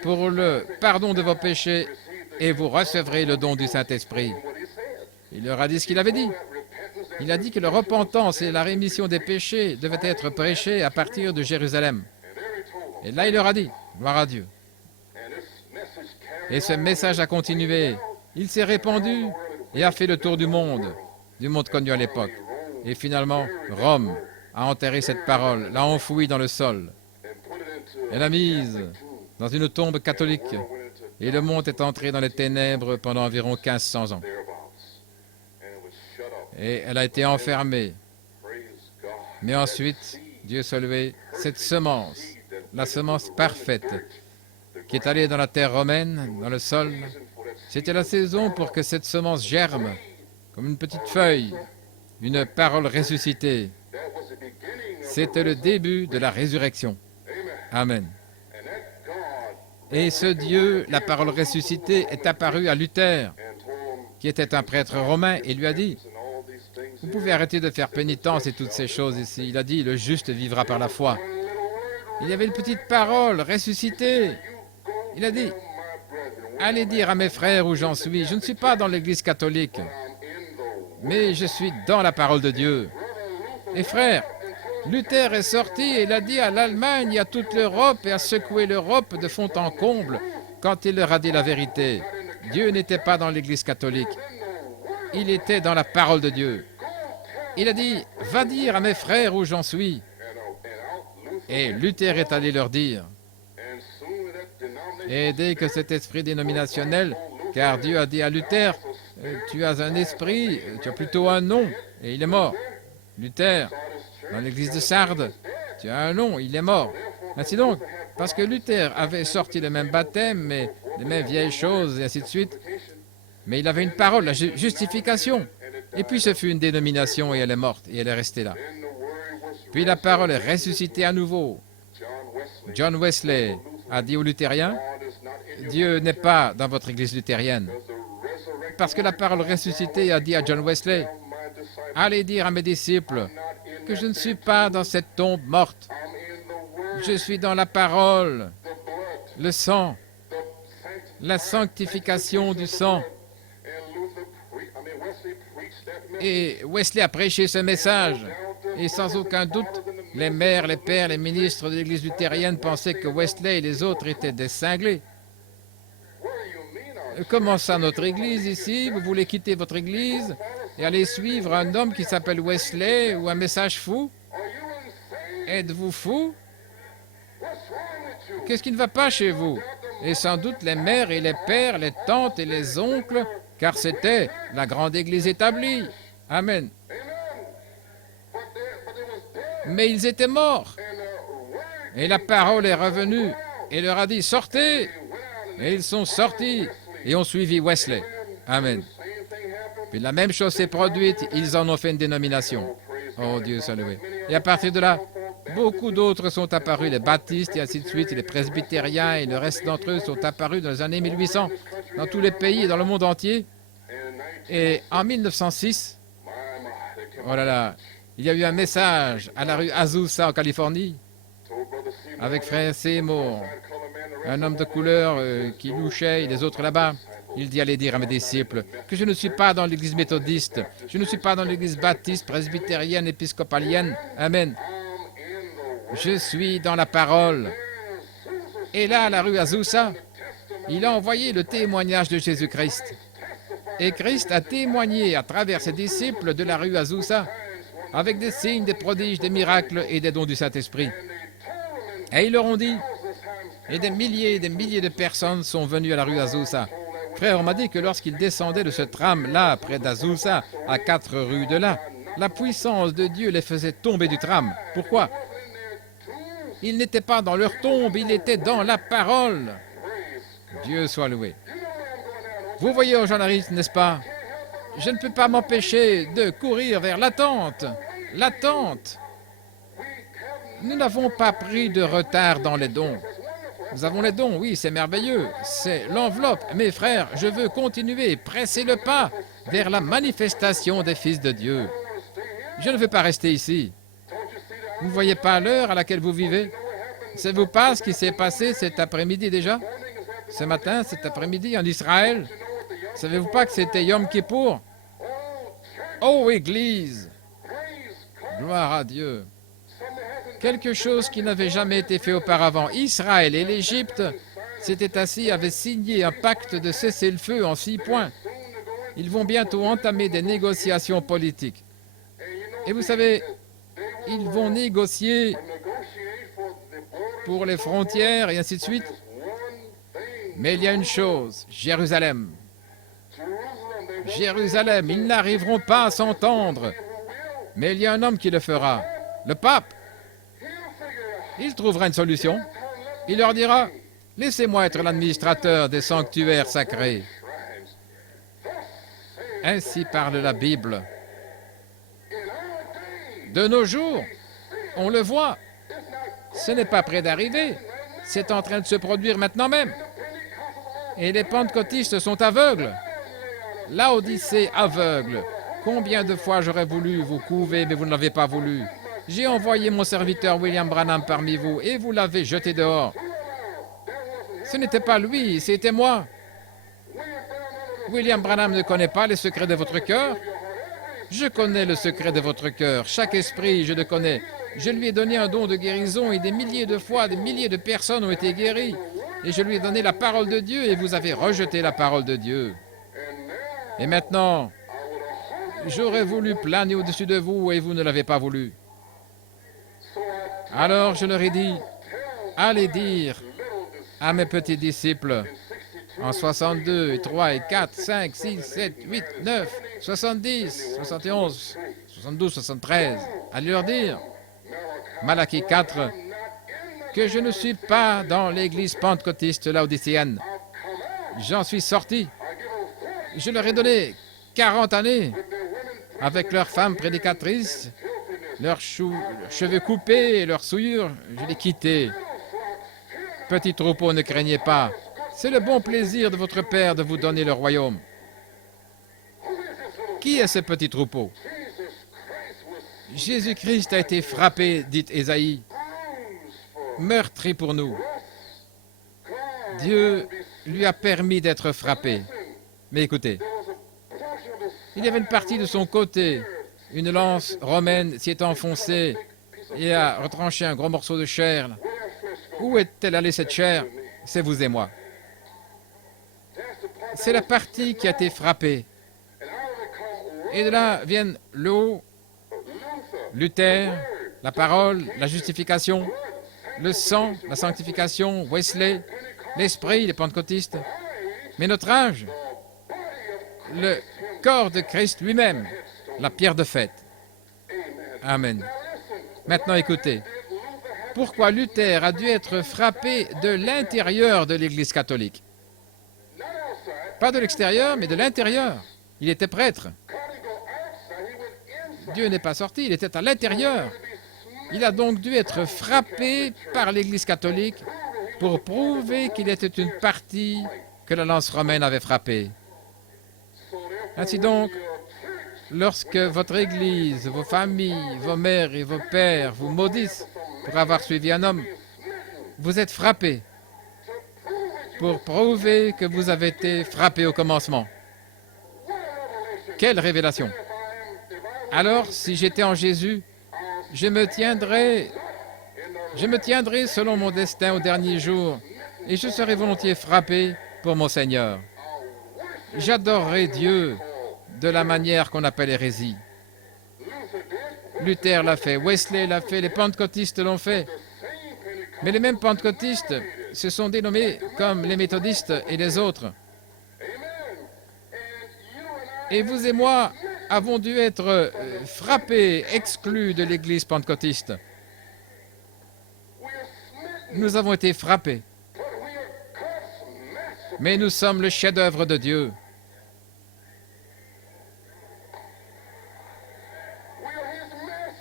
pour le pardon de vos péchés, et vous recevrez le don du Saint-Esprit. Il leur a dit ce qu'il avait dit. Il a dit que la repentance et la rémission des péchés devaient être prêchés à partir de Jérusalem. Et là, il leur a dit, gloire à Dieu. Et ce message a continué. Il s'est répandu et a fait le tour du monde connu à l'époque. Et finalement, Rome a enterré cette parole, l'a enfouie dans le sol. Elle l'a mise dans une tombe catholique. Et le monde est entré dans les ténèbres pendant environ 1500 ans. Et elle a été enfermée. Mais ensuite, Dieu soit loué, cette semence, la semence parfaite, qui est allée dans la terre romaine, dans le sol, c'était la saison pour que cette semence germe, comme une petite feuille, une parole ressuscitée. C'était le début de la résurrection. Amen. Et ce Dieu, la parole ressuscitée, est apparu à Luther, qui était un prêtre romain, et lui a dit, vous pouvez arrêter de faire pénitence et toutes ces choses ici. Il a dit, le juste vivra par la foi. Il y avait une petite parole ressuscitée. Il a dit, allez dire à mes frères où j'en suis. Je ne suis pas dans l'Église catholique, mais je suis dans la parole de Dieu. Et frères, Luther est sorti et il a dit à l'Allemagne et à toute l'Europe et a secoué l'Europe de fond en comble quand il leur a dit la vérité. Dieu n'était pas dans l'Église catholique, il était dans la parole de Dieu. Il a dit, va dire à mes frères où j'en suis. Et Luther est allé leur dire. Et dès que cet esprit dénominationnel, car Dieu a dit à Luther, tu as un esprit, tu as plutôt un nom, et il est mort. Luther, dans l'église de Sardes, tu as un nom, il est mort. Ainsi donc, parce que Luther avait sorti le même baptême, mais les mêmes vieilles choses, et ainsi de suite, mais il avait une parole, la justification. Et puis ce fut une dénomination, et elle est morte, et elle est restée là. Puis la parole est ressuscitée à nouveau. John Wesley a dit aux luthériens, Dieu n'est pas dans votre église luthérienne. Parce que la parole ressuscitée a dit à John Wesley, allez dire à mes disciples que je ne suis pas dans cette tombe morte. Je suis dans la parole, le sang, la sanctification du sang. Et Wesley a prêché ce message. Et sans aucun doute, les mères, les pères, les ministres de l'église luthérienne pensaient que Wesley et les autres étaient des cinglés. Comment ça, notre église ici? Vous voulez quitter votre église et aller suivre un homme qui s'appelle Wesley ou un message fou? Êtes-vous fou? Qu'est-ce qui ne va pas chez vous? Et sans doute les mères et les pères, les tantes et les oncles, car c'était la grande église établie. Amen. Mais ils étaient morts. Et la parole est revenue et leur a dit, sortez. Et ils sont sortis et ont suivi Wesley. Amen. Puis la même chose s'est produite, ils en ont fait une dénomination. Oh Dieu soit loué. Et à partir de là, beaucoup d'autres sont apparus, les baptistes et ainsi de suite, les presbytériens et le reste d'entre eux sont apparus dans les années 1800, dans tous les pays et dans le monde entier. Et en 1906, oh là là, il y a eu un message à la rue Azusa en Californie, avec frère Seymour, un homme de couleur qui louchait et les autres là-bas. Il dit, allez dire à mes disciples que je ne suis pas dans l'église méthodiste, je ne suis pas dans l'église baptiste, presbytérienne, épiscopalienne. Amen. Je suis dans la parole. Et là, à la rue Azusa, il a envoyé le témoignage de Jésus-Christ. Et Christ a témoigné à travers ses disciples de la rue Azusa, avec des signes, des prodiges, des miracles et des dons du Saint-Esprit. Et ils leur ont dit, et des milliers de personnes sont venues à la rue Azusa. Frère, on m'a dit que lorsqu'il descendait de ce tram-là, près d'Azusa, à 4 rues de là, la puissance de Dieu les faisait tomber du tram. Pourquoi? Ils n'étaient pas dans leur tombe, ils étaient dans la parole. Dieu soit loué. Vous voyez, aux journalistes, n'est-ce pas? Je ne peux pas m'empêcher de courir vers l'attente. L'attente. Nous n'avons pas pris de retard dans les dons. Nous avons les dons, oui, c'est merveilleux. C'est l'enveloppe. Mes frères, je veux continuer, presser le pas vers la manifestation des fils de Dieu. Je ne veux pas rester ici. Vous ne voyez pas l'heure à laquelle vous vivez? Savez-vous pas ce qui s'est passé cet après-midi déjà? Ce matin, cet après-midi, en Israël? Savez-vous pas que c'était Yom Kippour? Oh, Église! Gloire à Dieu! Quelque chose qui n'avait jamais été fait auparavant. Israël et l'Égypte s'étaient assis, avaient signé un pacte de cessez-le-feu en 6 points. Ils vont bientôt entamer des négociations politiques. Et vous savez, ils vont négocier pour les frontières et ainsi de suite. Mais il y a une chose, Jérusalem. Jérusalem, ils n'arriveront pas à s'entendre. Mais il y a un homme qui le fera, le pape. Il trouvera une solution. Il leur dira, laissez-moi être l'administrateur des sanctuaires sacrés. Ainsi parle la Bible. De nos jours, on le voit. Ce n'est pas près d'arriver. C'est en train de se produire maintenant même. Et les pentecôtistes sont aveugles. Laodicée aveugle. Combien de fois j'aurais voulu vous couver, mais vous ne l'avez pas voulu. J'ai envoyé mon serviteur William Branham parmi vous, et vous l'avez jeté dehors. Ce n'était pas lui, c'était moi. William Branham ne connaît pas les secrets de votre cœur. Je connais le secret de votre cœur. Chaque esprit, je le connais. Je lui ai donné un don de guérison et des milliers de fois, des milliers de personnes ont été guéries. Et je lui ai donné la parole de Dieu et vous avez rejeté la parole de Dieu. Et maintenant, j'aurais voulu planer au-dessus de vous et vous ne l'avez pas voulu. Alors je leur ai dit, allez dire à mes petits disciples en 62, et 3, et 4, 5, 6, 7, 8, 9, 70, 71, 72, 73, allez leur dire, Malachie 4, que je ne suis pas dans l'église pentecôtiste laodicéenne. J'en suis sorti. Je leur ai donné 40 années avec leurs femmes prédicatrices, leurs cheveux coupés et leurs souillures. Je les quittais. Petit troupeau, ne craignez pas. C'est le bon plaisir de votre Père de vous donner le royaume. Qui est ce petit troupeau? Jésus-Christ a été frappé, dit Ésaïe, meurtri pour nous. Dieu lui a permis d'être frappé. Mais écoutez, il y avait une partie de son côté, une lance romaine s'y est enfoncée et a retranché un gros morceau de chair. Où est-elle allée cette chair? C'est vous et moi. C'est la partie qui a été frappée. Et de là viennent l'eau, Luther, la parole, la justification, le sang, la sanctification, Wesley, l'esprit, les pentecôtistes. Mais notre âge, le corps de Christ lui-même, la pierre de fête. Amen. Maintenant écoutez, pourquoi Luther a dû être frappé de l'intérieur de l'Église catholique? Pas de l'extérieur, mais de l'intérieur. Il était prêtre. Dieu n'est pas sorti, il était à l'intérieur. Il a donc dû être frappé par l'Église catholique pour prouver qu'il était une partie que la lance romaine avait frappée. Ainsi donc, lorsque votre Église, vos familles, vos mères et vos pères vous maudissent pour avoir suivi un homme, vous êtes frappés pour prouver que vous avez été frappé au commencement. Quelle révélation! Alors, si j'étais en Jésus, je me tiendrais selon mon destin au dernier jour et je serais volontiers frappé pour mon Seigneur. J'adorerais Dieu de la manière qu'on appelle hérésie. Luther l'a fait, Wesley l'a fait, les pentecôtistes l'ont fait. Mais les mêmes pentecôtistes se sont dénommés comme les méthodistes et les autres. Et vous et moi avons dû être frappés, exclus de l'Église pentecôtiste. Nous avons été frappés. Mais nous sommes le chef-d'œuvre de Dieu.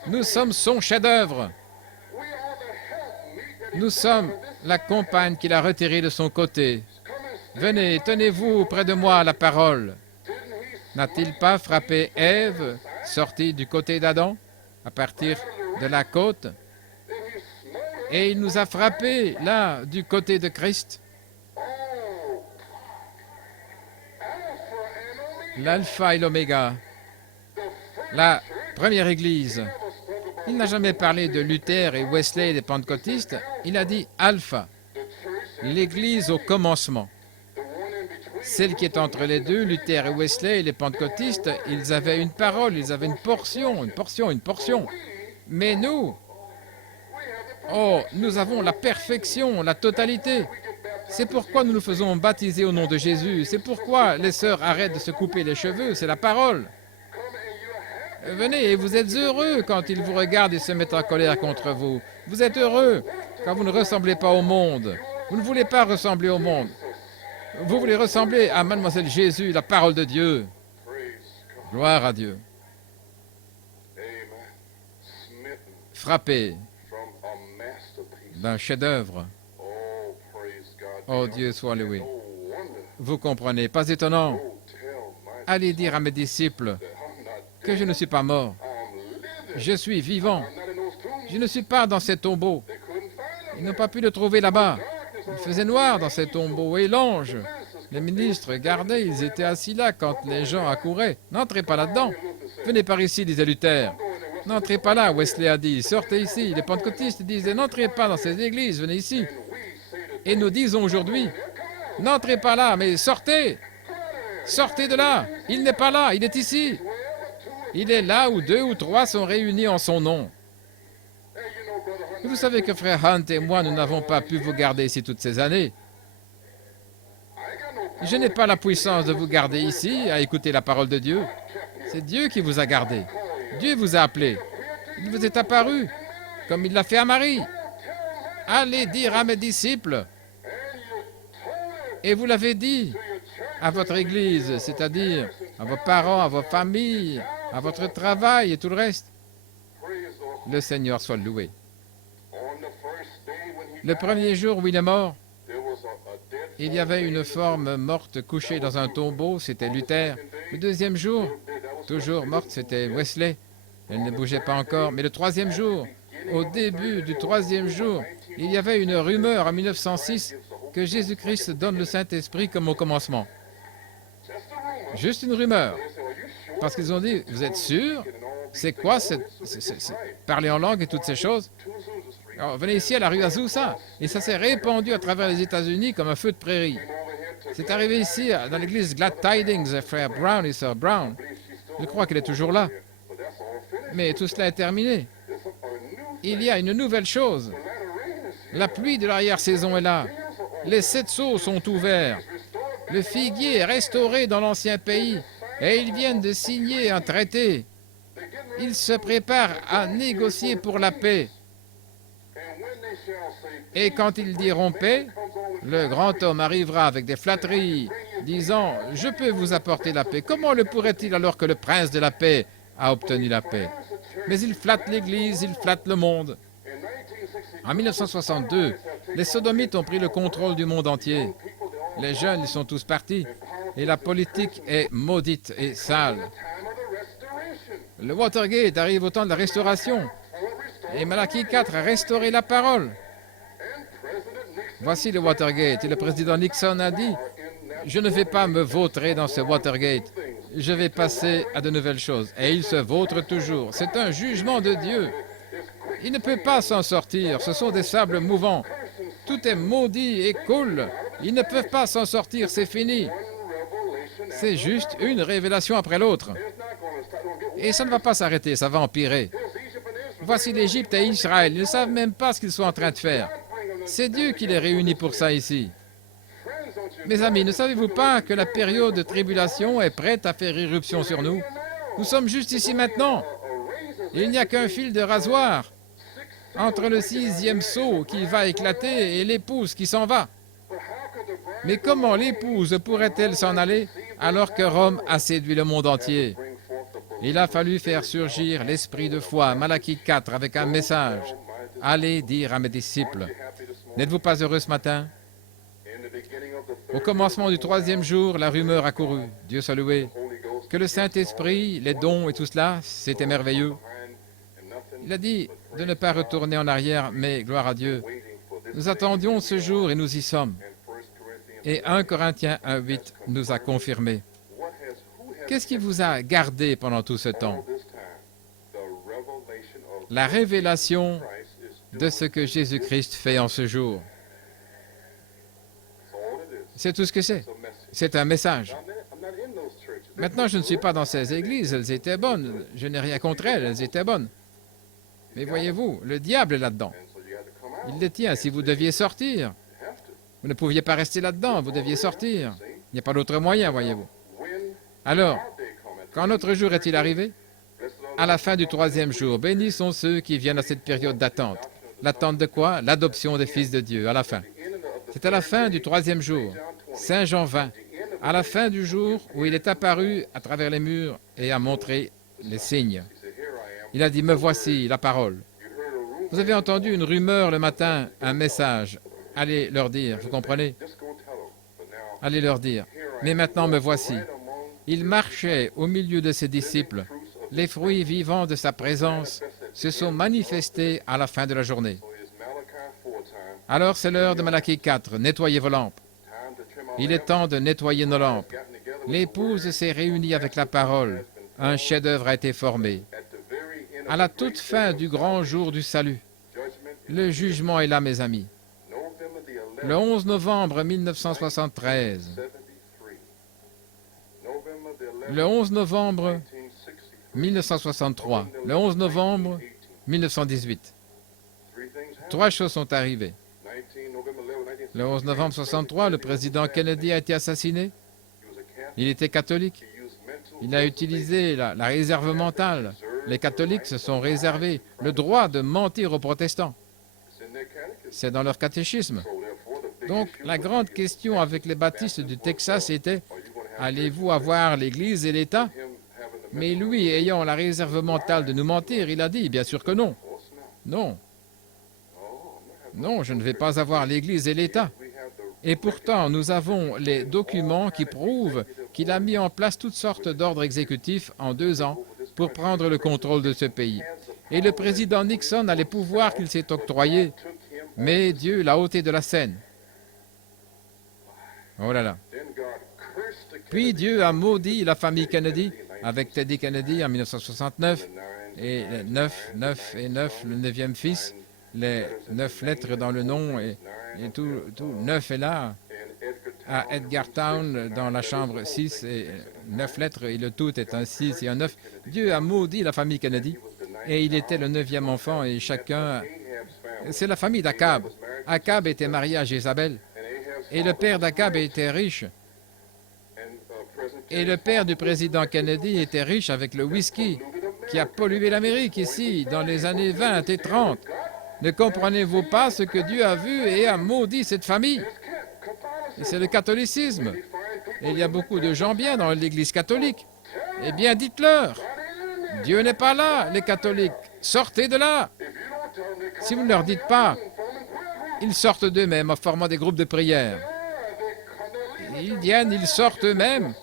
Nous sommes son chef-d'œuvre. Nous sommes la compagne qu'il a retirée de son côté. Venez, tenez-vous près de moi la parole. N'a-t-il pas frappé Ève, sortie du côté d'Adam, à partir de la côte? Et il nous a frappés, là, du côté de Christ. L'alpha et l'oméga, la première Église. Il n'a jamais parlé de Luther et Wesley et des pentecôtistes. Il a dit Alpha, l'Église au commencement. Celle qui est entre les deux, Luther et Wesley et les pentecôtistes, ils avaient une parole, ils avaient une portion. Mais nous, oh, nous avons la perfection, la totalité. C'est pourquoi nous nous faisons baptiser au nom de Jésus. C'est pourquoi les sœurs arrêtent de se couper les cheveux, c'est la parole. Venez, et vous êtes heureux quand ils vous regardent et se mettent en colère contre vous. Vous êtes heureux quand vous ne ressemblez pas au monde. Vous ne voulez pas ressembler au monde. Vous voulez ressembler à Mademoiselle Jésus, la parole de Dieu. Gloire à Dieu. Frappé d'un chef-d'œuvre. Oh Dieu soit loué. Vous comprenez, pas étonnant. Allez dire à mes disciples que je ne suis pas mort. Je suis vivant. Je ne suis pas dans ces tombeaux. Ils n'ont pas pu le trouver là-bas. Il faisait noir dans ces tombeaux et l'ange, les ministres gardaient, ils étaient assis là quand les gens accouraient. N'entrez pas là-dedans. Venez par ici, disait Luther. N'entrez pas là, Wesley a dit. Sortez ici. Les pentecôtistes disaient, n'entrez pas dans ces églises, venez ici. Et nous disons aujourd'hui, n'entrez pas là, mais sortez. Sortez de là. Il n'est pas là, il est ici. Il est là où 2 ou 3 sont réunis en son nom. Et vous savez que frère Hunt et moi, nous n'avons pas pu vous garder ici toutes ces années. Je n'ai pas la puissance de vous garder ici à écouter la parole de Dieu. C'est Dieu qui vous a gardé. Dieu vous a appelé. Il vous est apparu, comme il l'a fait à Marie. Allez dire à mes disciples. Et vous l'avez dit à votre église, c'est-à-dire à vos parents, à vos familles, à votre travail et tout le reste. Le Seigneur soit loué. Le premier jour où il est mort, il y avait une forme morte couchée dans un tombeau, c'était Luther. Le deuxième jour, toujours morte, c'était Wesley. Elle ne bougeait pas encore. Mais le troisième jour, au début du troisième jour, il y avait une rumeur en 1906 que Jésus-Christ donne le Saint-Esprit comme au commencement. Juste une rumeur. Parce qu'ils ont dit, vous êtes sûr? C'est quoi parler en langue et toutes ces choses? Alors, venez ici à la rue Azusa. Et ça s'est répandu à travers les États-Unis comme un feu de prairie. C'est arrivé ici, dans l'église Glad Tidings, frère Brown et sœur Brown. Je crois qu'elle est toujours là. Mais tout cela est terminé. Il y a une nouvelle chose. La pluie de l'arrière-saison est là. Les 7 seaux sont ouverts. Le figuier est restauré dans l'ancien pays. Et ils viennent de signer un traité. Ils se préparent à négocier pour la paix. Et quand ils diront paix, le grand homme arrivera avec des flatteries, disant « Je peux vous apporter la paix. » Comment le pourrait-il alors que le prince de la paix a obtenu la paix? Mais il flatte l'Église, il flatte le monde. En 1962, les sodomites ont pris le contrôle du monde entier. Les jeunes, ils sont tous partis. Et la politique est maudite et sale. Le Watergate arrive au temps de la restauration. Et Malachie 4 a restauré la parole. Voici le Watergate. Et le président Nixon a dit, je ne vais pas me vautrer dans ce Watergate. Je vais passer à de nouvelles choses. Et il se vautre toujours. C'est un jugement de Dieu. Il ne peut pas s'en sortir. Ce sont des sables mouvants. Tout est maudit et coule. Ils ne peuvent pas s'en sortir. C'est fini. C'est juste une révélation après l'autre. Et ça ne va pas s'arrêter. Ça va empirer. Voici l'Égypte et Israël. Ils ne savent même pas ce qu'ils sont en train de faire. C'est Dieu qui les réunit pour ça ici. Mes amis, ne savez-vous pas que la période de tribulation est prête à faire irruption sur nous? Nous sommes juste ici maintenant. Il n'y a qu'un fil de rasoir entre le 6e sceau qui va éclater et l'épouse qui s'en va. Mais comment l'épouse pourrait-elle s'en aller alors que Rome a séduit le monde entier? Il a fallu faire surgir l'esprit de foi, Malachie 4, avec un message. Allez dire à mes disciples. N'êtes-vous pas heureux ce matin? Au commencement du 3e jour, la rumeur a couru. Dieu soit loué. Que le Saint-Esprit, les dons et tout cela, c'était merveilleux. Il a dit de ne pas retourner en arrière, mais gloire à Dieu. Nous attendions ce jour et nous y sommes. Et 1 Corinthiens 1,8 nous a confirmé. Qu'est-ce qui vous a gardé pendant tout ce temps? La révélation de ce que Jésus-Christ fait en ce jour. C'est tout ce que c'est. C'est un message. Maintenant, je ne suis pas dans ces églises, elles étaient bonnes. Je n'ai rien contre elles, elles étaient bonnes. Mais voyez-vous, le diable est là-dedans. Il les tient. Si vous deviez sortir, vous ne pouviez pas rester là-dedans, vous deviez sortir. Il n'y a pas d'autre moyen, voyez-vous. Alors, quand notre jour est-il arrivé? À la fin du 3e jour, bénis sont ceux qui viennent à cette période d'attente. L'attente de quoi? L'adoption des fils de Dieu, à la fin. C'est à la fin du 3e jour, Saint Jean 20, à la fin du jour où il est apparu à travers les murs et a montré les signes. Il a dit, me voici, la parole. Vous avez entendu une rumeur le matin, un message. Allez leur dire, vous comprenez? Allez leur dire. Mais maintenant, me voici. Il marchait au milieu de ses disciples. Les fruits vivants de sa présence se sont manifestés à la fin de la journée. Alors c'est l'heure de Malachie 4. Nettoyez vos lampes. Il est temps de nettoyer nos lampes. L'épouse s'est réunie avec la parole. un chef-d'œuvre a été formé. À la toute fin du grand jour du salut, le jugement est là, mes amis. Le 11 novembre 1973, le 11 novembre 1963, le 11 novembre 1918. Trois choses sont arrivées. Le 11 novembre 1963, le président Kennedy a été assassiné. Il était catholique. Il a utilisé la réserve mentale. Les catholiques se sont réservés le droit de mentir aux protestants. C'est dans leur catéchisme. Donc, la grande question avec les baptistes du Texas était, allez-vous avoir l'Église et l'État? Mais lui, ayant la réserve mentale de nous mentir, il a dit, bien sûr que non. Non. Non, je ne vais pas avoir l'Église et l'État. Et pourtant, nous avons les documents qui prouvent qu'il a mis en place toutes sortes d'ordres exécutifs en 2 ans pour prendre le contrôle de ce pays. Et le président Nixon a les pouvoirs qu'il s'est octroyés, mais Dieu l'a ôté de la scène. Oh là là. Puis Dieu a maudit la famille Kennedy avec Teddy Kennedy en 1969 et 9, le 9e fils, les 9 lettres dans le nom et tout 9 est là à Edgartown dans la chambre 6 et 9 lettres et le tout est un 6 et un 9. Dieu a maudit la famille Kennedy et il était le 9e enfant et chacun... C'est la famille d'Akab. Akab était marié à Jézabel et le père d'Akab était riche. Et le père du président Kennedy était riche avec le whisky qui a pollué l'Amérique ici dans les années 20 et 30. Ne comprenez-vous pas ce que Dieu a vu et a maudit cette famille? Et c'est le catholicisme. Et il y a beaucoup de gens bien dans l'Église catholique. Eh bien, dites-leur, Dieu n'est pas là, les catholiques. Sortez de là. Si vous ne leur dites pas, ils sortent d'eux-mêmes en formant des groupes de prière. Ils viennent, ils sortent eux-mêmes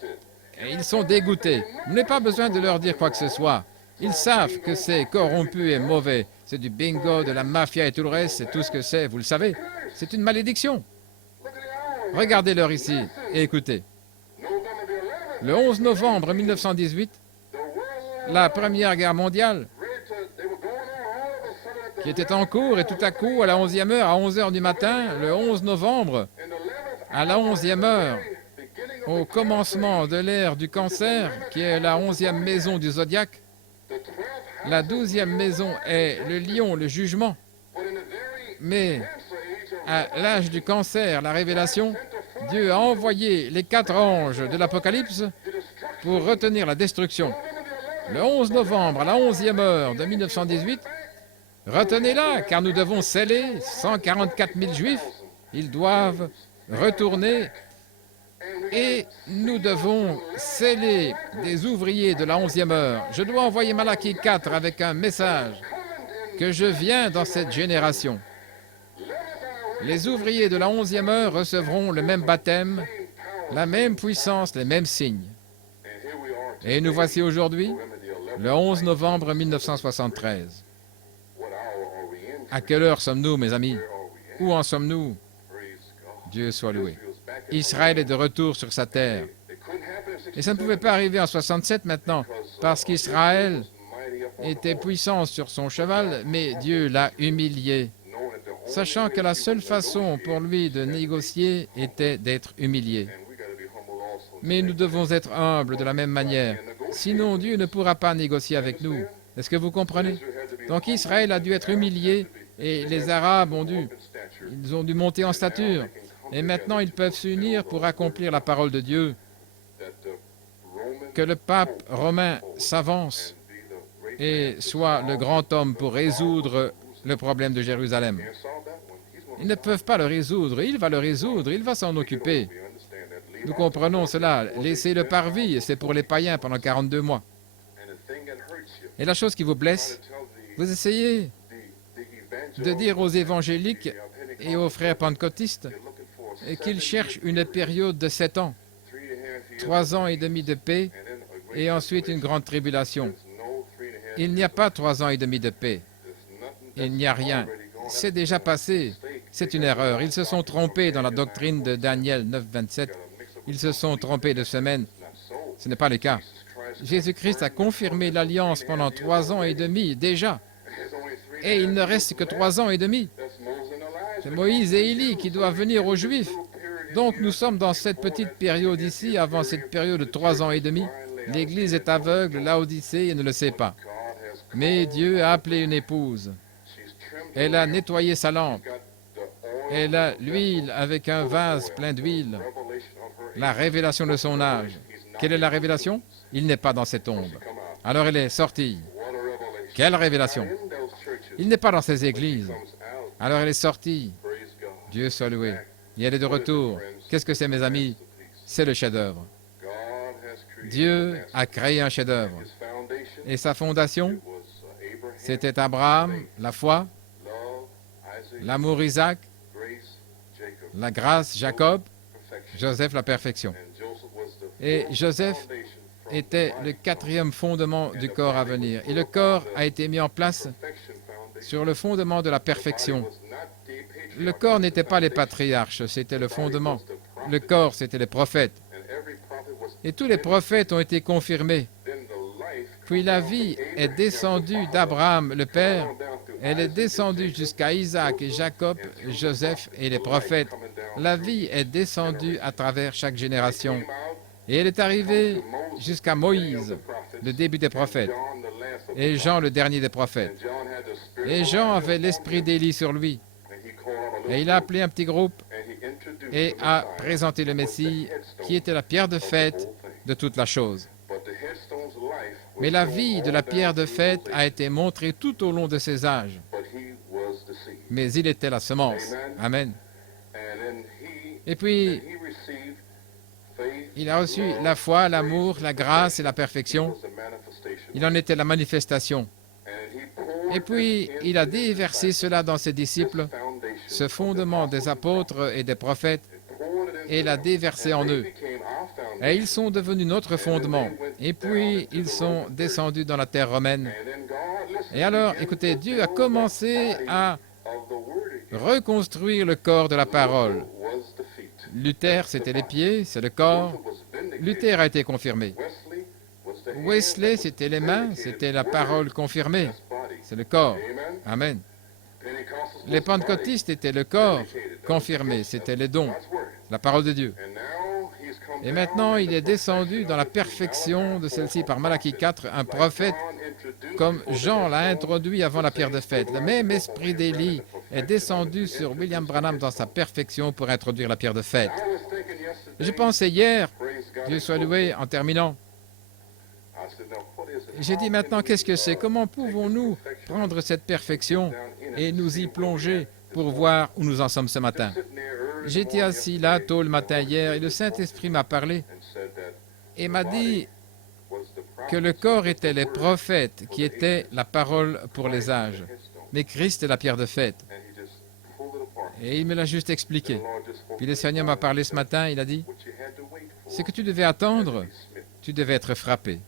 et ils sont dégoûtés. Vous n'avez pas besoin de leur dire quoi que ce soit. Ils savent que c'est corrompu et mauvais. C'est du bingo, de la mafia et tout le reste, c'est tout ce que c'est, vous le savez. C'est une malédiction. Regardez-leur ici et écoutez. Le 11 novembre 1918, la Première Guerre mondiale, qui était en cours, et tout à coup, à la 11e heure, à 11 heures du matin, le 11 novembre, à la 11e heure, au commencement de l'ère du cancer, qui est la 11e maison du zodiaque, la 12e maison est le lion, le jugement. Mais à l'âge du cancer, la révélation, Dieu a envoyé les 4 anges de l'Apocalypse pour retenir la destruction. Le 11 novembre, à la 11e heure de 1918, retenez-la, car nous devons sceller 144 000 Juifs. Ils doivent retourner et nous devons sceller des ouvriers de la 11e heure. Je dois envoyer Malachie 4 avec un message que je viens dans cette génération. Les ouvriers de la 11e heure recevront le même baptême, la même puissance, les mêmes signes. Et nous voici aujourd'hui, le 11 novembre 1973. À quelle heure sommes-nous, mes amis? Où en sommes-nous? Dieu soit loué. Israël est de retour sur sa terre. Et ça ne pouvait pas arriver en 67 maintenant, parce qu'Israël était puissant sur son cheval, mais Dieu l'a humilié, sachant que la seule façon pour lui de négocier était d'être humilié. Mais nous devons être humbles de la même manière, sinon Dieu ne pourra pas négocier avec nous. Est-ce que vous comprenez? Donc Israël a dû être humilié et les Arabes ont dû monter en stature. Et maintenant, ils peuvent s'unir pour accomplir la parole de Dieu. Que le pape romain s'avance et soit le grand homme pour résoudre le problème de Jérusalem. Ils ne peuvent pas le résoudre. Il va le résoudre. Il va s'en occuper. Nous comprenons cela. Laissez le parvis. C'est pour les païens pendant 42 mois. Et la chose qui vous blesse, vous essayez de dire aux évangéliques et aux frères pentecôtistes qu'ils cherchent une période de 7 ans, 3 ans et demi de paix et ensuite une grande tribulation. Il n'y a pas 3 ans et demi de paix. Il n'y a rien. C'est déjà passé. C'est une erreur. Ils se sont trompés dans la doctrine de Daniel 9, 27. Ils se sont trompés de semaine. Ce n'est pas le cas. Jésus-Christ a confirmé l'alliance pendant 3 ans et demi déjà. Et il ne reste que 3 ans et demi. C'est Moïse et Élie qui doivent venir aux Juifs. Donc nous sommes dans cette petite période ici, avant cette période de 3 ans et demi. L'Église est aveugle, Laodicée, et ne le sait pas. Mais Dieu a appelé une épouse. Elle a nettoyé sa lampe. Elle a l'huile avec un vase plein d'huile. La révélation de son âge. Quelle est la révélation? Il n'est pas dans cette ombre. Alors elle est sortie. Quelle révélation? Il n'est pas dans ces églises. Alors elle est sortie. Dieu soit loué. Et elle est de retour. Qu'est-ce que c'est, mes amis? C'est le chef-d'œuvre. Dieu a créé un chef-d'œuvre. Et sa fondation, c'était Abraham, la foi, l'amour Isaac, la grâce Jacob, Joseph la perfection. Et Joseph était le 4e fondement du corps à venir. Et le corps a été mis en place sur le fondement de la perfection. Le corps n'était pas les patriarches, c'était le fondement. Le corps, c'était les prophètes. Et tous les prophètes ont été confirmés. Puis la vie est descendue d'Abraham, le Père. Elle est descendue jusqu'à Isaac et Jacob, Joseph et les prophètes. La vie est descendue à travers chaque génération. Et elle est arrivée jusqu'à Moïse, le début des prophètes, et Jean, le dernier des prophètes. Et Jean avait l'esprit d'Élie sur lui. Et il a appelé un petit groupe et a présenté le Messie, qui était la pierre de fête de toute la chose. Mais la vie de la pierre de fête a été montrée tout au long de ses âges. Mais il était la semence. Amen. Et puis, il a reçu la foi, l'amour, la grâce et la perfection. Il en était la manifestation. Et puis, il a déversé cela dans ses disciples, ce fondement des apôtres et des prophètes, et l'a déversé en eux. Et ils sont devenus notre fondement. Et puis, ils sont descendus dans la terre romaine. Et alors, écoutez, Dieu a commencé à reconstruire le corps de la parole. Luther, c'était les pieds, c'est le corps. Luther a été confirmé. Wesley, c'était les mains, c'était la parole confirmée. C'est le corps. Amen. Les pentecôtistes étaient le corps confirmé, c'était les dons, la parole de Dieu. Et maintenant, il est descendu dans la perfection de celle-ci par Malachie 4, un prophète, comme Jean l'a introduit avant la pierre de fête. Le même esprit d'Élie est descendu sur William Branham dans sa perfection pour introduire la pierre de fête. Je pensais hier, Dieu soit loué, en terminant, j'ai dit maintenant, qu'est-ce que c'est? Comment pouvons-nous prendre cette perfection et nous y plonger pour voir où nous en sommes ce matin? J'étais assis là tôt le matin hier et le Saint-Esprit m'a parlé et m'a dit que le corps était les prophètes qui étaient la parole pour les âges. Mais Christ est la pierre de fête. Et il me l'a juste expliqué. Puis le Seigneur m'a parlé ce matin, il a dit, ce que tu devais attendre, tu devais être frappé.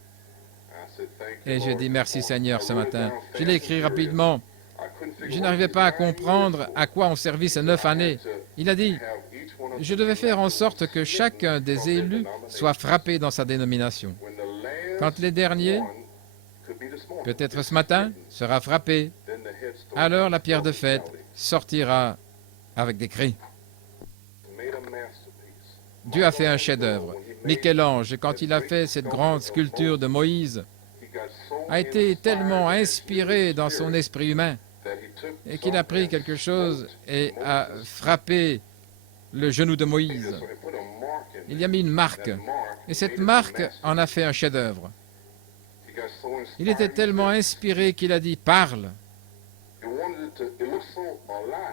Et j'ai dit merci Seigneur ce matin. Je l'ai écrit rapidement. Je n'arrivais pas à comprendre à quoi ont servi ces 9 années. Il a dit, je devais faire en sorte que chacun des élus soit frappé dans sa dénomination. Quand les derniers, peut-être ce matin, sera frappé, alors la pierre de fête sortira avec des cris. Dieu a fait un chef-d'œuvre. Michel-Ange, quand il a fait cette grande sculpture de Moïse, a été tellement inspiré dans son esprit humain et qu'il a pris quelque chose et a frappé le genou de Moïse. Il y a mis une marque et cette marque en a fait un chef-d'œuvre. Il était tellement inspiré qu'il a dit « Parle ».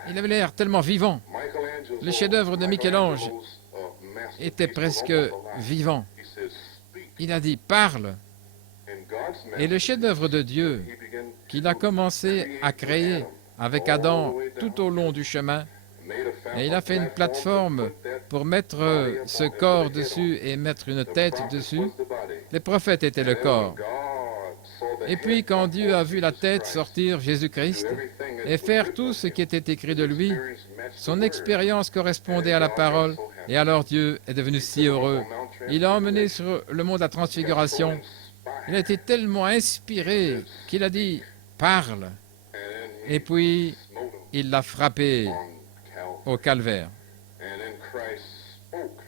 Il avait l'air tellement vivant. Le chef-d'œuvre de Michel-Ange était presque vivant. Il a dit « Parle ». Et le chef-d'œuvre de Dieu, qu'il a commencé à créer avec Adam tout au long du chemin, et il a fait une plateforme pour mettre ce corps dessus et mettre une tête dessus. Les prophètes étaient le corps. Et puis quand Dieu a vu la tête sortir, Jésus-Christ, et faire tout ce qui était écrit de lui, son expérience correspondait à la parole, et alors Dieu est devenu si heureux. Il a emmené sur le mont de la transfiguration, Il a été tellement inspiré qu'il a dit « Parle ». Et puis, il l'a frappé au calvaire.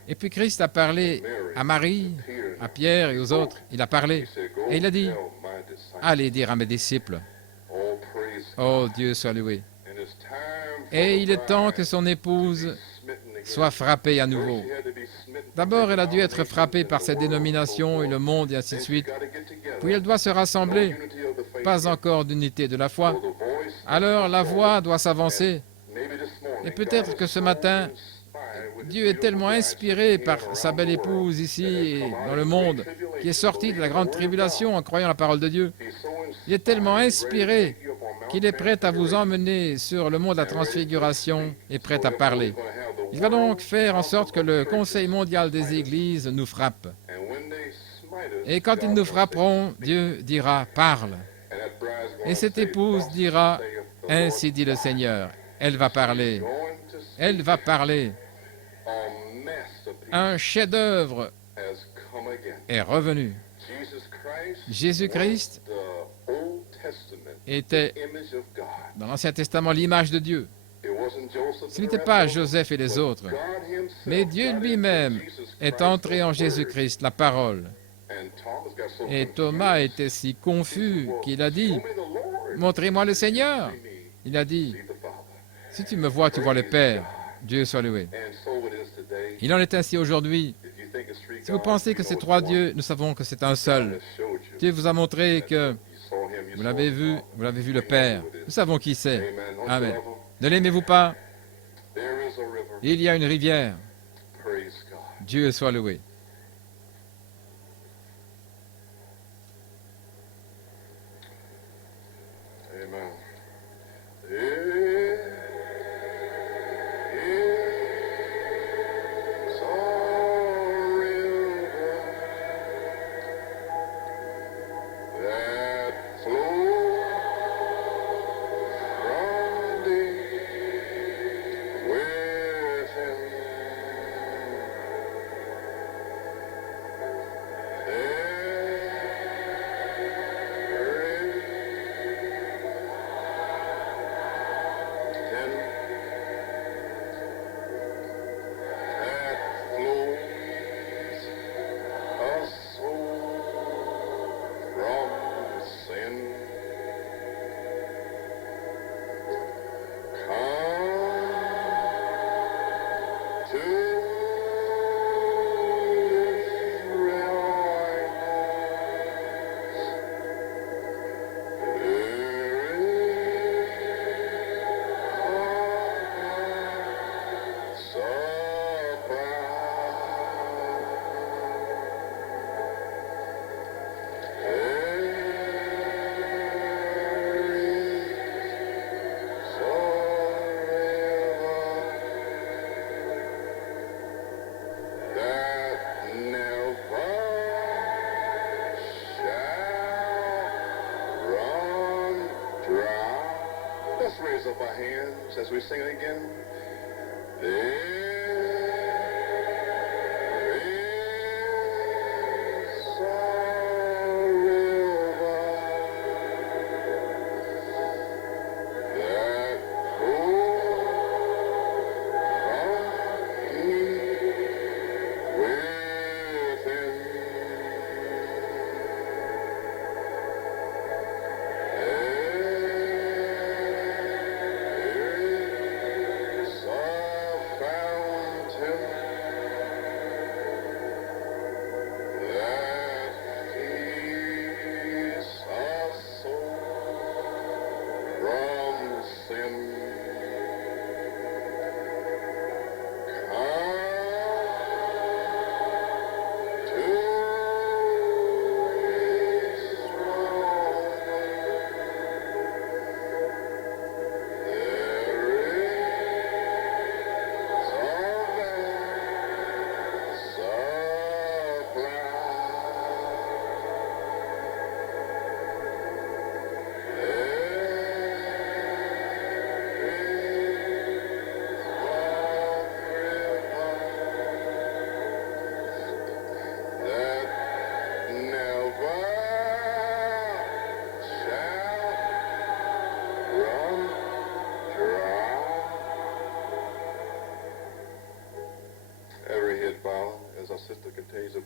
Et puis Christ a parlé à Marie, à Pierre et aux autres. Il a parlé. Et il a dit « Allez dire à mes disciples. » Oh, Dieu soit loué. Et il est temps que son épouse soit frappée à nouveau. D'abord, elle a dû être frappée par cette dénomination et le monde et ainsi de suite. Puis elle doit se rassembler. Pas encore d'unité de la foi. Alors la voix doit s'avancer. Et peut-être que ce matin, Dieu est tellement inspiré par sa belle épouse ici et dans le monde, qui est sortie de la grande tribulation en croyant la parole de Dieu. Il est tellement inspiré qu'il est prêt à vous emmener sur le mont de la transfiguration et prêt à parler. Il va donc faire en sorte que le Conseil mondial des Églises nous frappe. Et quand ils nous frapperont, Dieu dira « Parle ». Et cette épouse dira « Ainsi dit le Seigneur ». Elle va parler. Elle va parler. Un chef-d'œuvre est revenu. Jésus-Christ était, dans l'Ancien Testament, l'image de Dieu. Ce n'était pas Joseph et les autres, mais Dieu lui-même est entré en Jésus-Christ, la parole. Et Thomas était si confus qu'il a dit « Montrez-moi le Seigneur ». Il a dit « Si tu me vois, tu vois le Père. » Dieu soit loué. Il en est ainsi aujourd'hui. Si vous pensez que c'est trois dieux, nous savons que c'est un seul. Dieu vous a montré que vous l'avez vu le Père. Nous savons qui c'est. Amen. Ne l'aimez-vous pas? Il y a une rivière. Dieu soit loué. Up our hands as we sing it again. There is a river that flows within. Found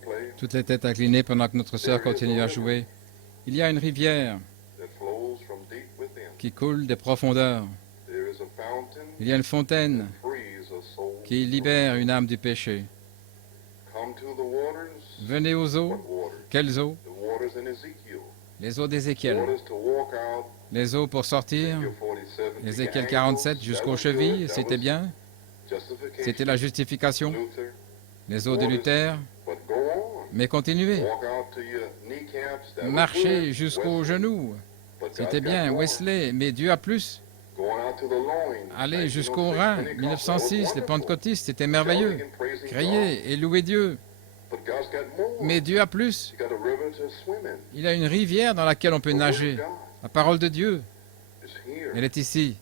play Toutes les têtes inclinées pendant que notre sœur continue à jouer. Il y a une rivière that flows from deep within. qui coule des profondeurs. There is a fountain Il y a une fontaine frees a soul. qui libère une âme du péché. Come to the waters. Venez aux eaux. What waters? Quelles eaux? The waters in Ezekiel. Les eaux d'Ézéchiel. Waters to walk out. Les eaux pour sortir. Ezekiel 47. Ézéchiel The 47 ankles, jusqu'aux that was good, chevilles, that c'était was bien. justification. C'était la justification. Luther. Les eaux de Luther. But go on. Mais continuez. Walk out to your kneecaps. That was Marchez good. jusqu'aux Wesley. genoux. But C'était God bien, got more. Wesley. Mais Dieu a plus. Going out to the loins. Allez jusqu'aux 1906 reins. Pentecost, that was 1906, les wonderful. pentecôtistes, c'était merveilleux. Shouting and praising God. Criez et louez Dieu. But God's got more. Mais Dieu a plus. He's got a river to swim in. Il a une rivière dans laquelle on peut The word of nager. God La parole de Dieu, is here. elle est ici.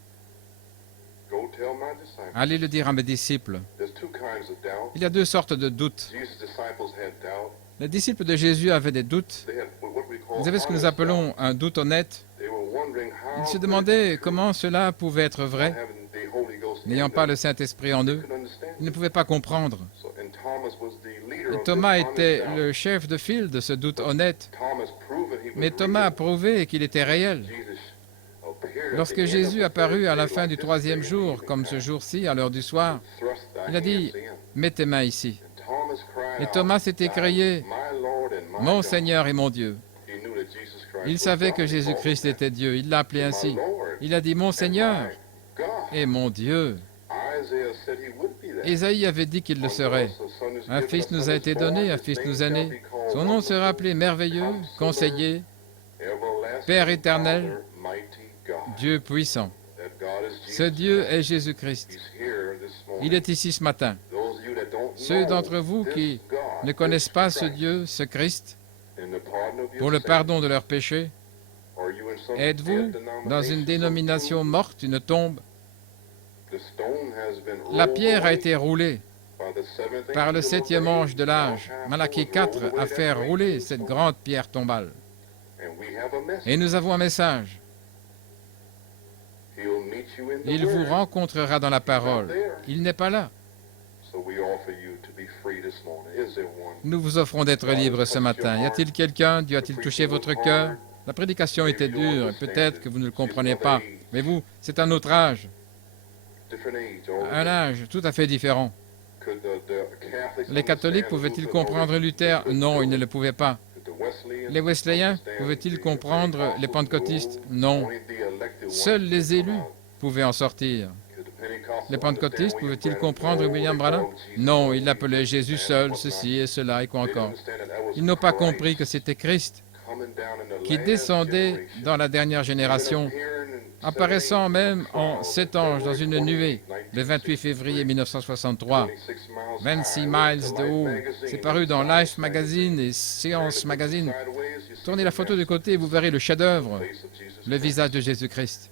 Go tell my disciples. Allez le dire à mes disciples. There's two kinds of doubt. Il y a deux sortes de doutes. Jesus' disciples had doubt. Les disciples de Jésus avaient des doutes. They had what we call Vous avez ce que nous honest doubt. appelons un doute honnête. They were wondering how Ils se could demandaient it be comment cela pouvait être true, vrai. not having the Holy Ghost in N'ayant pas them. le Saint-Esprit en eux, They couldn't understand ils ne it. pouvaient pas comprendre. So, and Thomas was the leader Et of Thomas this honest était doubt. le chef de file de ce doute honnête. Thomas proved he was Mais Thomas a real. prouvé qu'il était réel. Jesus appeared at Lorsque the end Jésus of the apparut third à la day, fin like du this troisième day, jour, evening comme ce time, jour-ci, à l'heure du soir, thrust thy il a dit, hands in. mets tes mains ici. And Thomas cried Et out, Thomas s'est écrié, My Lord and my mon God. Seigneur et mon Dieu. He knew that Jesus Christ Il was savait God. que He called Jésus-Christ him était Dieu. Il l'a appelé that. ainsi. My Lord Il a dit, mon and Seigneur my God. et mon Dieu. Isaiah said he would be that. Ésaïe avait dit qu'il le serait. Un fils nous a été donné, un fils nous est né. Son nom sera appelé merveilleux, conseiller, Père éternel, Dieu puissant. Ce Dieu est Jésus-Christ. Il est ici ce matin. Ceux d'entre vous qui ne connaissent pas ce Dieu, ce Christ, pour le pardon de leurs péchés, êtes-vous dans une dénomination morte, une tombe? La pierre a été roulée par le septième ange de l'âge. Malachie 4 a fait rouler cette grande pierre tombale. Et nous avons un message. Il vous rencontrera dans la parole. Il n'est pas là. Nous vous offrons d'être libres ce matin. Y a-t-il quelqu'un? Dieu a-t-il touché votre cœur? La prédication était dure. Peut-être que vous ne le comprenez pas. Mais vous, c'est un autre âge. Un âge tout à fait différent. Les catholiques pouvaient-ils comprendre Luther? Non, ils ne le pouvaient pas. Les Wesleyens pouvaient-ils comprendre les pentecôtistes? Non. Seuls les élus pouvaient en sortir. Les pentecôtistes pouvaient-ils comprendre William Branham? Non, ils l'appelaient Jésus seul, ceci et cela et quoi encore. Ils n'ont pas compris que c'était Christ qui descendait dans la dernière génération, apparaissant même en 7 anges dans une nuée, le 28 février 1963. 26 miles de haut. C'est paru dans Life Magazine et Science Magazine. Tournez la photo de côté et vous verrez le chef-d'œuvre, le visage de Jésus-Christ.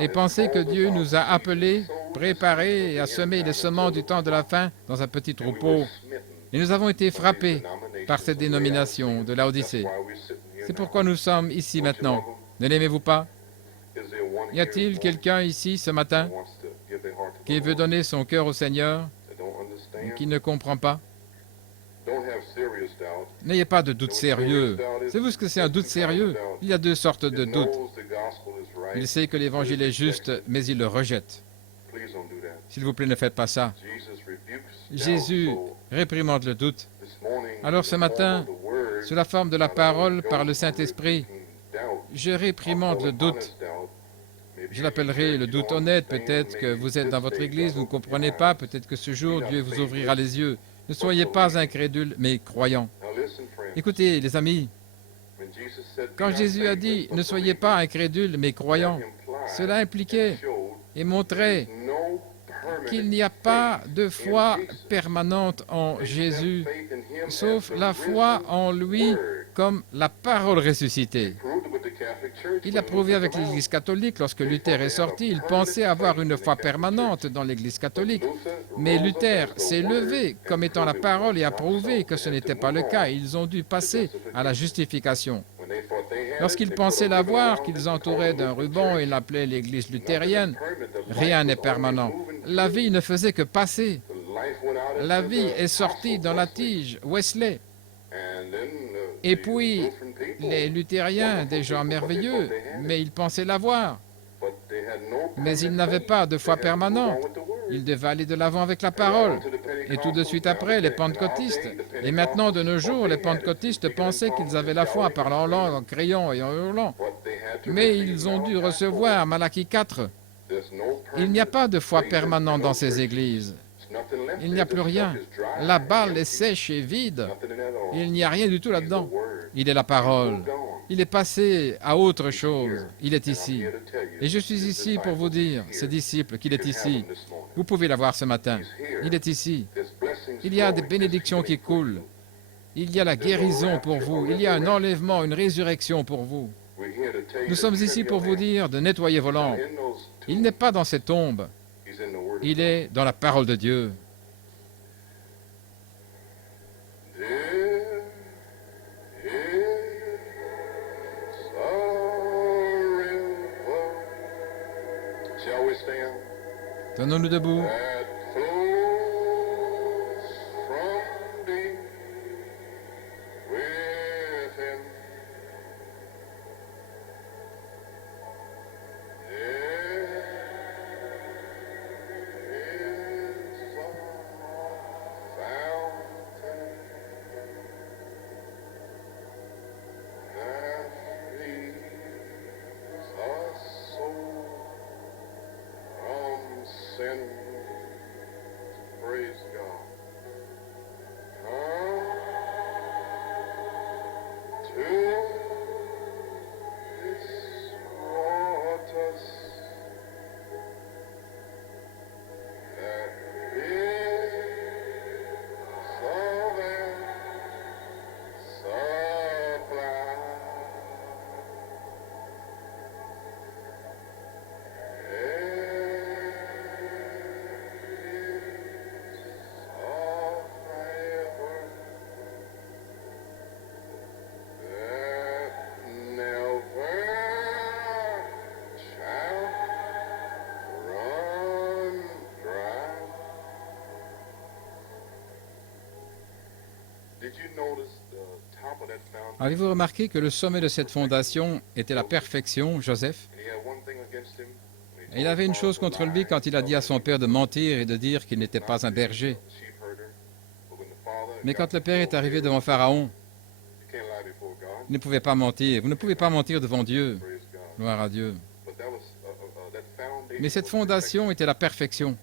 Et pensez que Dieu nous a appelés, préparés et a semé les semences du temps de la fin dans un petit troupeau. Et nous avons été frappés par cette dénomination de Laodicée. C'est pourquoi nous sommes ici maintenant. Ne l'aimez-vous pas? Y a-t-il quelqu'un ici ce matin qui veut donner son cœur au Seigneur et qui ne comprend pas? N'ayez pas de doute sérieux. Savez-vous ce que c'est un doute sérieux? Il y a deux sortes de doutes. Il sait que l'Évangile est juste, mais il le rejette. S'il vous plaît, ne faites pas ça. Jésus réprimande le doute. Alors ce matin, sous la forme de la parole par le Saint-Esprit, je réprimande le doute. Je l'appellerai le doute honnête. Peut-être que vous êtes dans votre église, vous ne comprenez pas. Peut-être que ce jour, Dieu vous ouvrira les yeux. Ne soyez pas incrédules, mais croyants. Écoutez, les amis, quand Jésus a dit « Ne soyez pas incrédules, mais croyants », cela impliquait et montrait qu'il n'y a pas de foi permanente en Jésus, sauf la foi en lui comme la parole ressuscitée. Il a prouvé avec l'Église catholique. Lorsque Luther est sorti, il pensait avoir une foi permanente dans l'Église catholique. Mais Luther s'est levé comme étant la parole et a prouvé que ce n'était pas le cas. Ils ont dû passer à la justification. Lorsqu'ils pensaient l'avoir, qu'ils entouraient d'un ruban et l'appelaient l'Église luthérienne, rien n'est permanent. La vie ne faisait que passer. La vie est sortie dans la tige Wesley. Et puis, les luthériens, des gens merveilleux, mais ils pensaient l'avoir. Mais ils n'avaient pas de foi permanente. Ils devaient aller de l'avant avec la parole. Et tout de suite après, les pentecôtistes. Et maintenant, de nos jours, les pentecôtistes pensaient qu'ils avaient la foi en parlant en langue, en criant et en hurlant. Mais ils ont dû recevoir Malachie 4. Il n'y a pas de foi permanente dans ces églises. Il n'y a plus rien. La balle est sèche et vide. Il n'y a rien du tout là-dedans. Il est la parole. Il est passé à autre chose. Il est ici. Et je suis ici pour vous dire, ses disciples, qu'il est ici. Vous pouvez la voir ce matin. Il est ici. Il y a des bénédictions qui coulent. Il y a la guérison pour vous. Il y a un enlèvement, une résurrection pour vous. Nous sommes ici pour vous dire de nettoyer vos lampes. Il n'est pas dans ces tombes. Il est dans la parole de Dieu. Tenons-nous debout. Avez-vous remarqué que le sommet de cette fondation était la perfection, Joseph? Et il avait une chose contre lui quand il a dit à son père de mentir et de dire qu'il n'était pas un berger. Mais quand le père est arrivé devant Pharaon, il ne pouvait pas mentir. Vous ne pouvez pas mentir devant Dieu. Gloire à Dieu. Mais cette fondation était la perfection.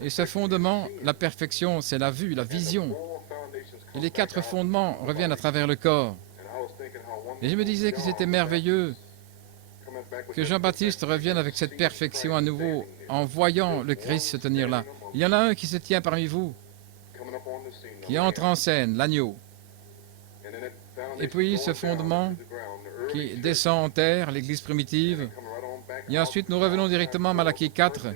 Et ce fondement, la perfection, c'est la vue, la vision. Et les 4 fondements reviennent à travers le corps. Et je me disais que c'était merveilleux que Jean-Baptiste revienne avec cette perfection à nouveau, en voyant le Christ se tenir là. Il y en a un qui se tient parmi vous, qui entre en scène, l'agneau. Et puis ce fondement qui descend en terre, l'Église primitive. Et ensuite nous revenons directement à Malachie 4.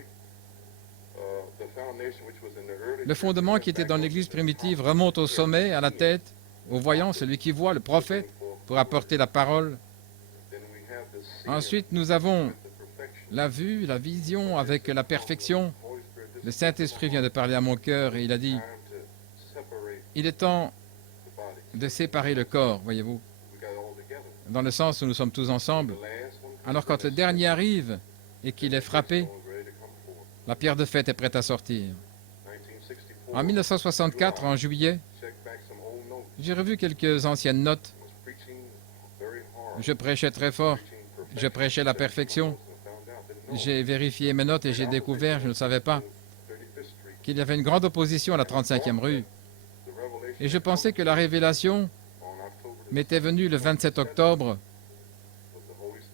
Le fondement qui était dans l'Église primitive remonte au sommet, à la tête, au voyant, celui qui voit, le prophète, pour apporter la parole. Ensuite, nous avons la vue, la vision avec la perfection. Le Saint-Esprit vient de parler à mon cœur et il a dit, il est temps de séparer le corps, voyez-vous, dans le sens où nous sommes tous ensemble. Alors quand le dernier arrive et qu'il est frappé, la pierre de fête est prête à sortir. En 1964, en juillet, j'ai revu quelques anciennes notes. Je prêchais très fort. Je prêchais la perfection. J'ai vérifié mes notes et j'ai découvert, je ne savais pas, qu'il y avait une grande opposition à la 35e rue. Et je pensais que la révélation m'était venue le 27 octobre.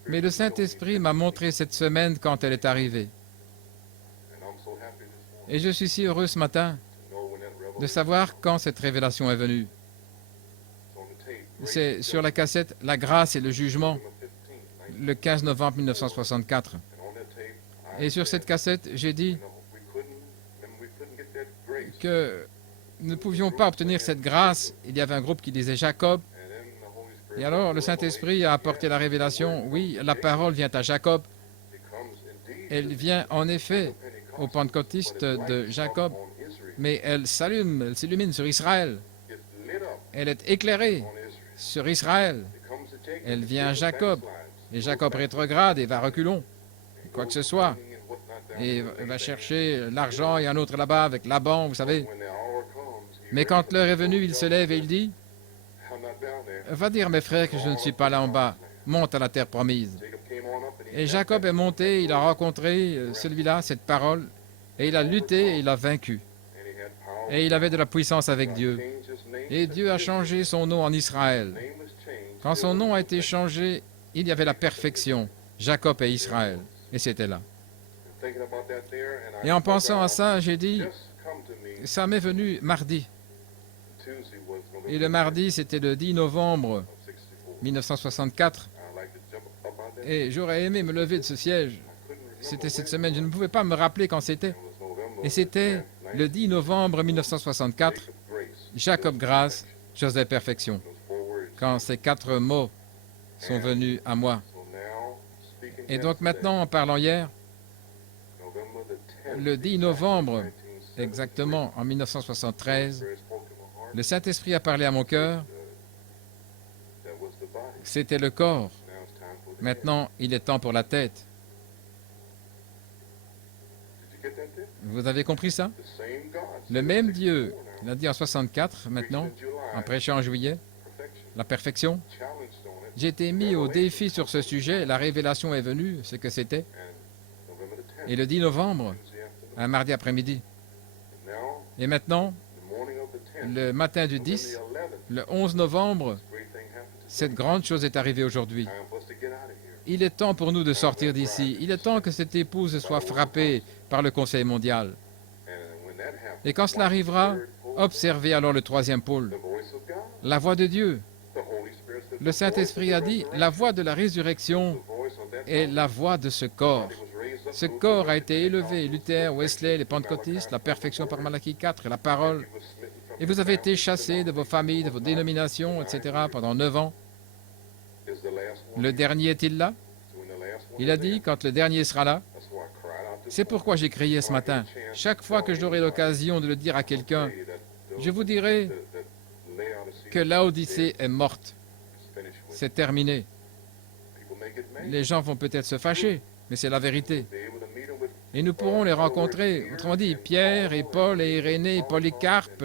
Mais le Saint-Esprit m'a montré cette semaine quand elle est arrivée. Et je suis si heureux ce matin de savoir quand cette révélation est venue. C'est sur la cassette « La grâce et le jugement », le 15 novembre 1964. Et sur cette cassette, j'ai dit que nous ne pouvions pas obtenir cette grâce. Il y avait un groupe qui disait Jacob. Et alors, le Saint-Esprit a apporté la révélation. Oui, la parole vient à Jacob. Elle vient en effet aux pentecôtistes de Jacob. mais elle s'illumine sur Israël. It's lit up Elle est éclairée on Israel. sur Israël. It comes to Jacob. Elle vient à Jacob Jacob. backslides. Et Jacob rétrograde et va reculons, quoi que ce soit. And whatnot down Et there. va chercher l'argent et un autre là-bas avec Laban, vous savez. When the hour comes, he Mais quand l'heure est venue, il se lève et il dit, I'm not down there. va dire à mes frères que je ne suis pas là en bas. Monte à la terre promise. Jacob came on up and he Et Jacob est monté, il a rencontré celui-là, cette parole, et il a lutté et il a vaincu. and he had power. Et il avait de la puissance avec Dieu. Changed his name. Et Dieu a changé son nom en Israël. Name was changed. Quand son nom a été changé, il y avait la perfection, Jacob et Israël. Et c'était là. Thinking about that there, and I Et en pensant à ça, j'ai dit, just come to me. ça m'est venu mardi. Tuesday was November Et le mardi, c'était le 10 novembre of 64. 1964. I'd like to jump up on that. Et j'aurais aimé me lever de ce siège. I couldn't remember C'était cette when. semaine, je ne pouvais pas me rappeler quand c'était. It was November Et c'était 10th, le 10 novembre 1964, Jacob Grace. Jacob Grâce, Joseph Perfection, Those 4 words. quand ces 4 mots sont venus à moi. So now, speaking Et donc yesterday, maintenant, en parlant hier, November the 10th, le 10 novembre, 1973, exactement en 1973, Spirit spoke to my heart. le Saint-Esprit a parlé à mon cœur, That was the body. c'était le corps. Now it's time for the head. Maintenant, il est temps pour la tête. Did you get that there? Vous avez compris ça? The same God. Le même Dieu, il a dit en 64, maintenant, Preached in July, en prêchant en juillet, perfection. la perfection. Challenged on it. J'ai été mis au défi sur ce sujet, la révélation est venue, ce que c'était. And November the 10th, Et le 10 novembre, Tuesday afternoon. un mardi après-midi. And now, Et maintenant, the morning of the 10th, le matin du November 10, the 11th, le 11 novembre, great thing happened to cette grande chose est arrivée aujourd'hui. time for us to get out of here. Il est temps pour nous de sortir d'ici. Il est temps que cette épouse soit frappée par le Conseil mondial. And when that happens, Et quand cela arrivera, third pole, observez alors le troisième pôle, the voice of God, la voix de Dieu. the Holy Spirit said, Le the Saint-Esprit voice a of the dit, resurrection, la voix de la the résurrection voice on that est mountain, la voix de ce corps. body was raised up Ce to corps a été the élevé, Luther, Wesley, les pentecôtistes, la perfection par Malachie 4, la parole. He was smitten from Et vous avez été the chassés de vos familles, de vos dénominations, etc. pendant 9 ans. Is the last one Le here? dernier est-il là? So when the last one Il a is there, dit, quand le dernier sera là, that's why I cried out this c'est pourquoi j'ai crié ce matin. Chaque fois que j'aurai l'occasion de le dire à quelqu'un, morning that those je vous dirai that Laodicea que Laodicée est morte. is finished with. C'est terminé. People may get mad. Les gens vont peut-être se fâcher, mais c'est la vérité. Be able to meet them with Et nous pourrons les rencontrer. Autrement dit, Pierre et Paul et Irénée et Polycarpe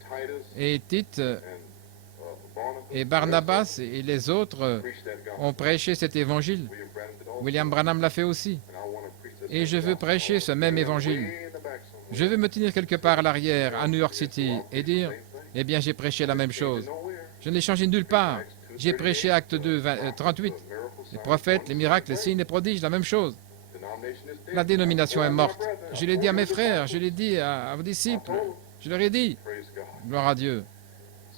Titus et Tite and Barnabas et Barnabas et les autres preach that gospel. ont prêché cet évangile. William Branham did also, William Branham l'a fait aussi. and I want to preach this Et je veux prêcher ce même évangile. way in the back somewhere. Je veux me tenir quelque part à l'arrière, à New York City, et dire, eh bien, j'ai prêché la même chose. Nowhere. Je ne l'ai changé nulle part. J'ai prêché Acte 2, 38. Miracles, Les signs, prophètes, les miracles, les signes, les prodiges, la même chose. denomination is dead. La dénomination est morte. Je l'ai dit à mes frères, je l'ai dit à vos disciples. Je leur ai dit, Praise God. gloire à Dieu.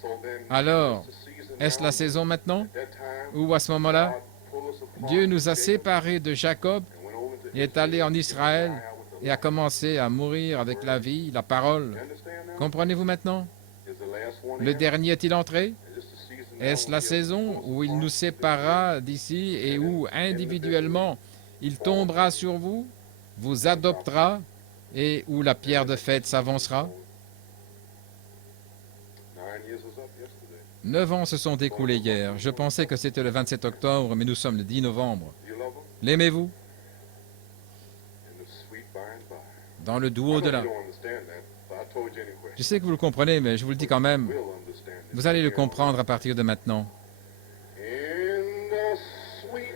So then, Alors, it's the season est-ce now. la saison maintenant? At that time, Ou à ce moment-là, God pulled us apart Dieu nous a from Jacob séparés de Jacob and went over to et est allé en Israël Israel with the et a commencé à mourir avec la vie, la parole. You understand now? Comprenez-vous maintenant? Is the last one Le here? dernier est-il entré? Is this the season now Est-ce la when He saison pulls us où il apart nous séparera d'ici et où individuellement il tombera sur vous, vous adoptera et où la pierre de fête s'avancera? 9 years was up yesterday. 9 ans se sont écoulés hier. Je pensais que c'était le 27 octobre, mais nous sommes le 10 novembre. Do you love Him? L'aimez-vous? In the sweet by and by. Dans le doux I know au-delà. you don't understand that, but I told you anyway. Je sais que vous le comprenez, mais je vous le dis quand même. We'll understand it. Vous allez le comprendre à partir de maintenant. In the sweet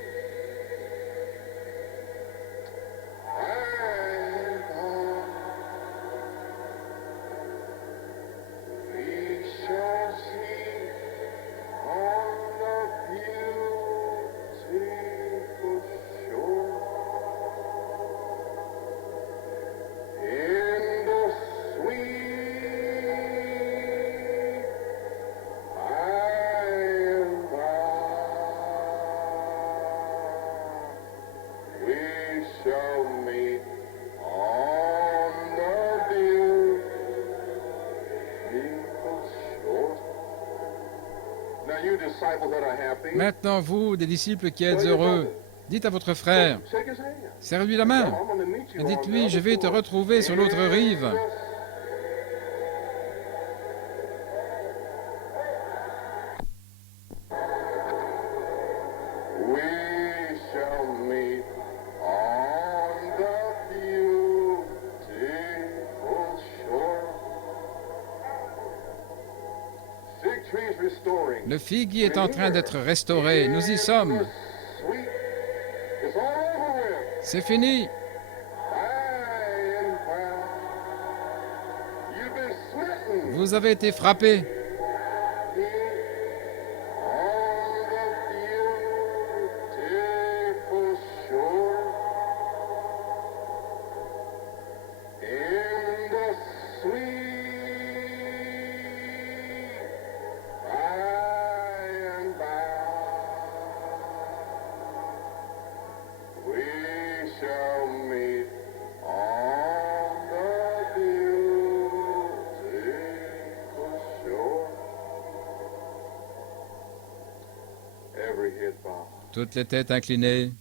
we shall see on the beautiful shore. In the sweet by and by, we shall meet on the beautiful shore. Now, you disciples that are happy, Maintenant, vous, des disciples qui êtes heureux, dites à votre frère, shake his hand. serrez-lui la main I'm gonna meet you et on the dites-lui, other je vais te shore. retrouver sur l'autre rive. Le figuier est en train d'être restauré. Nous y sommes. Sweet. It's all over with. C'est fini. High and proud. You've been smitten. Vous avez été frappé. Toutes les têtes inclinées.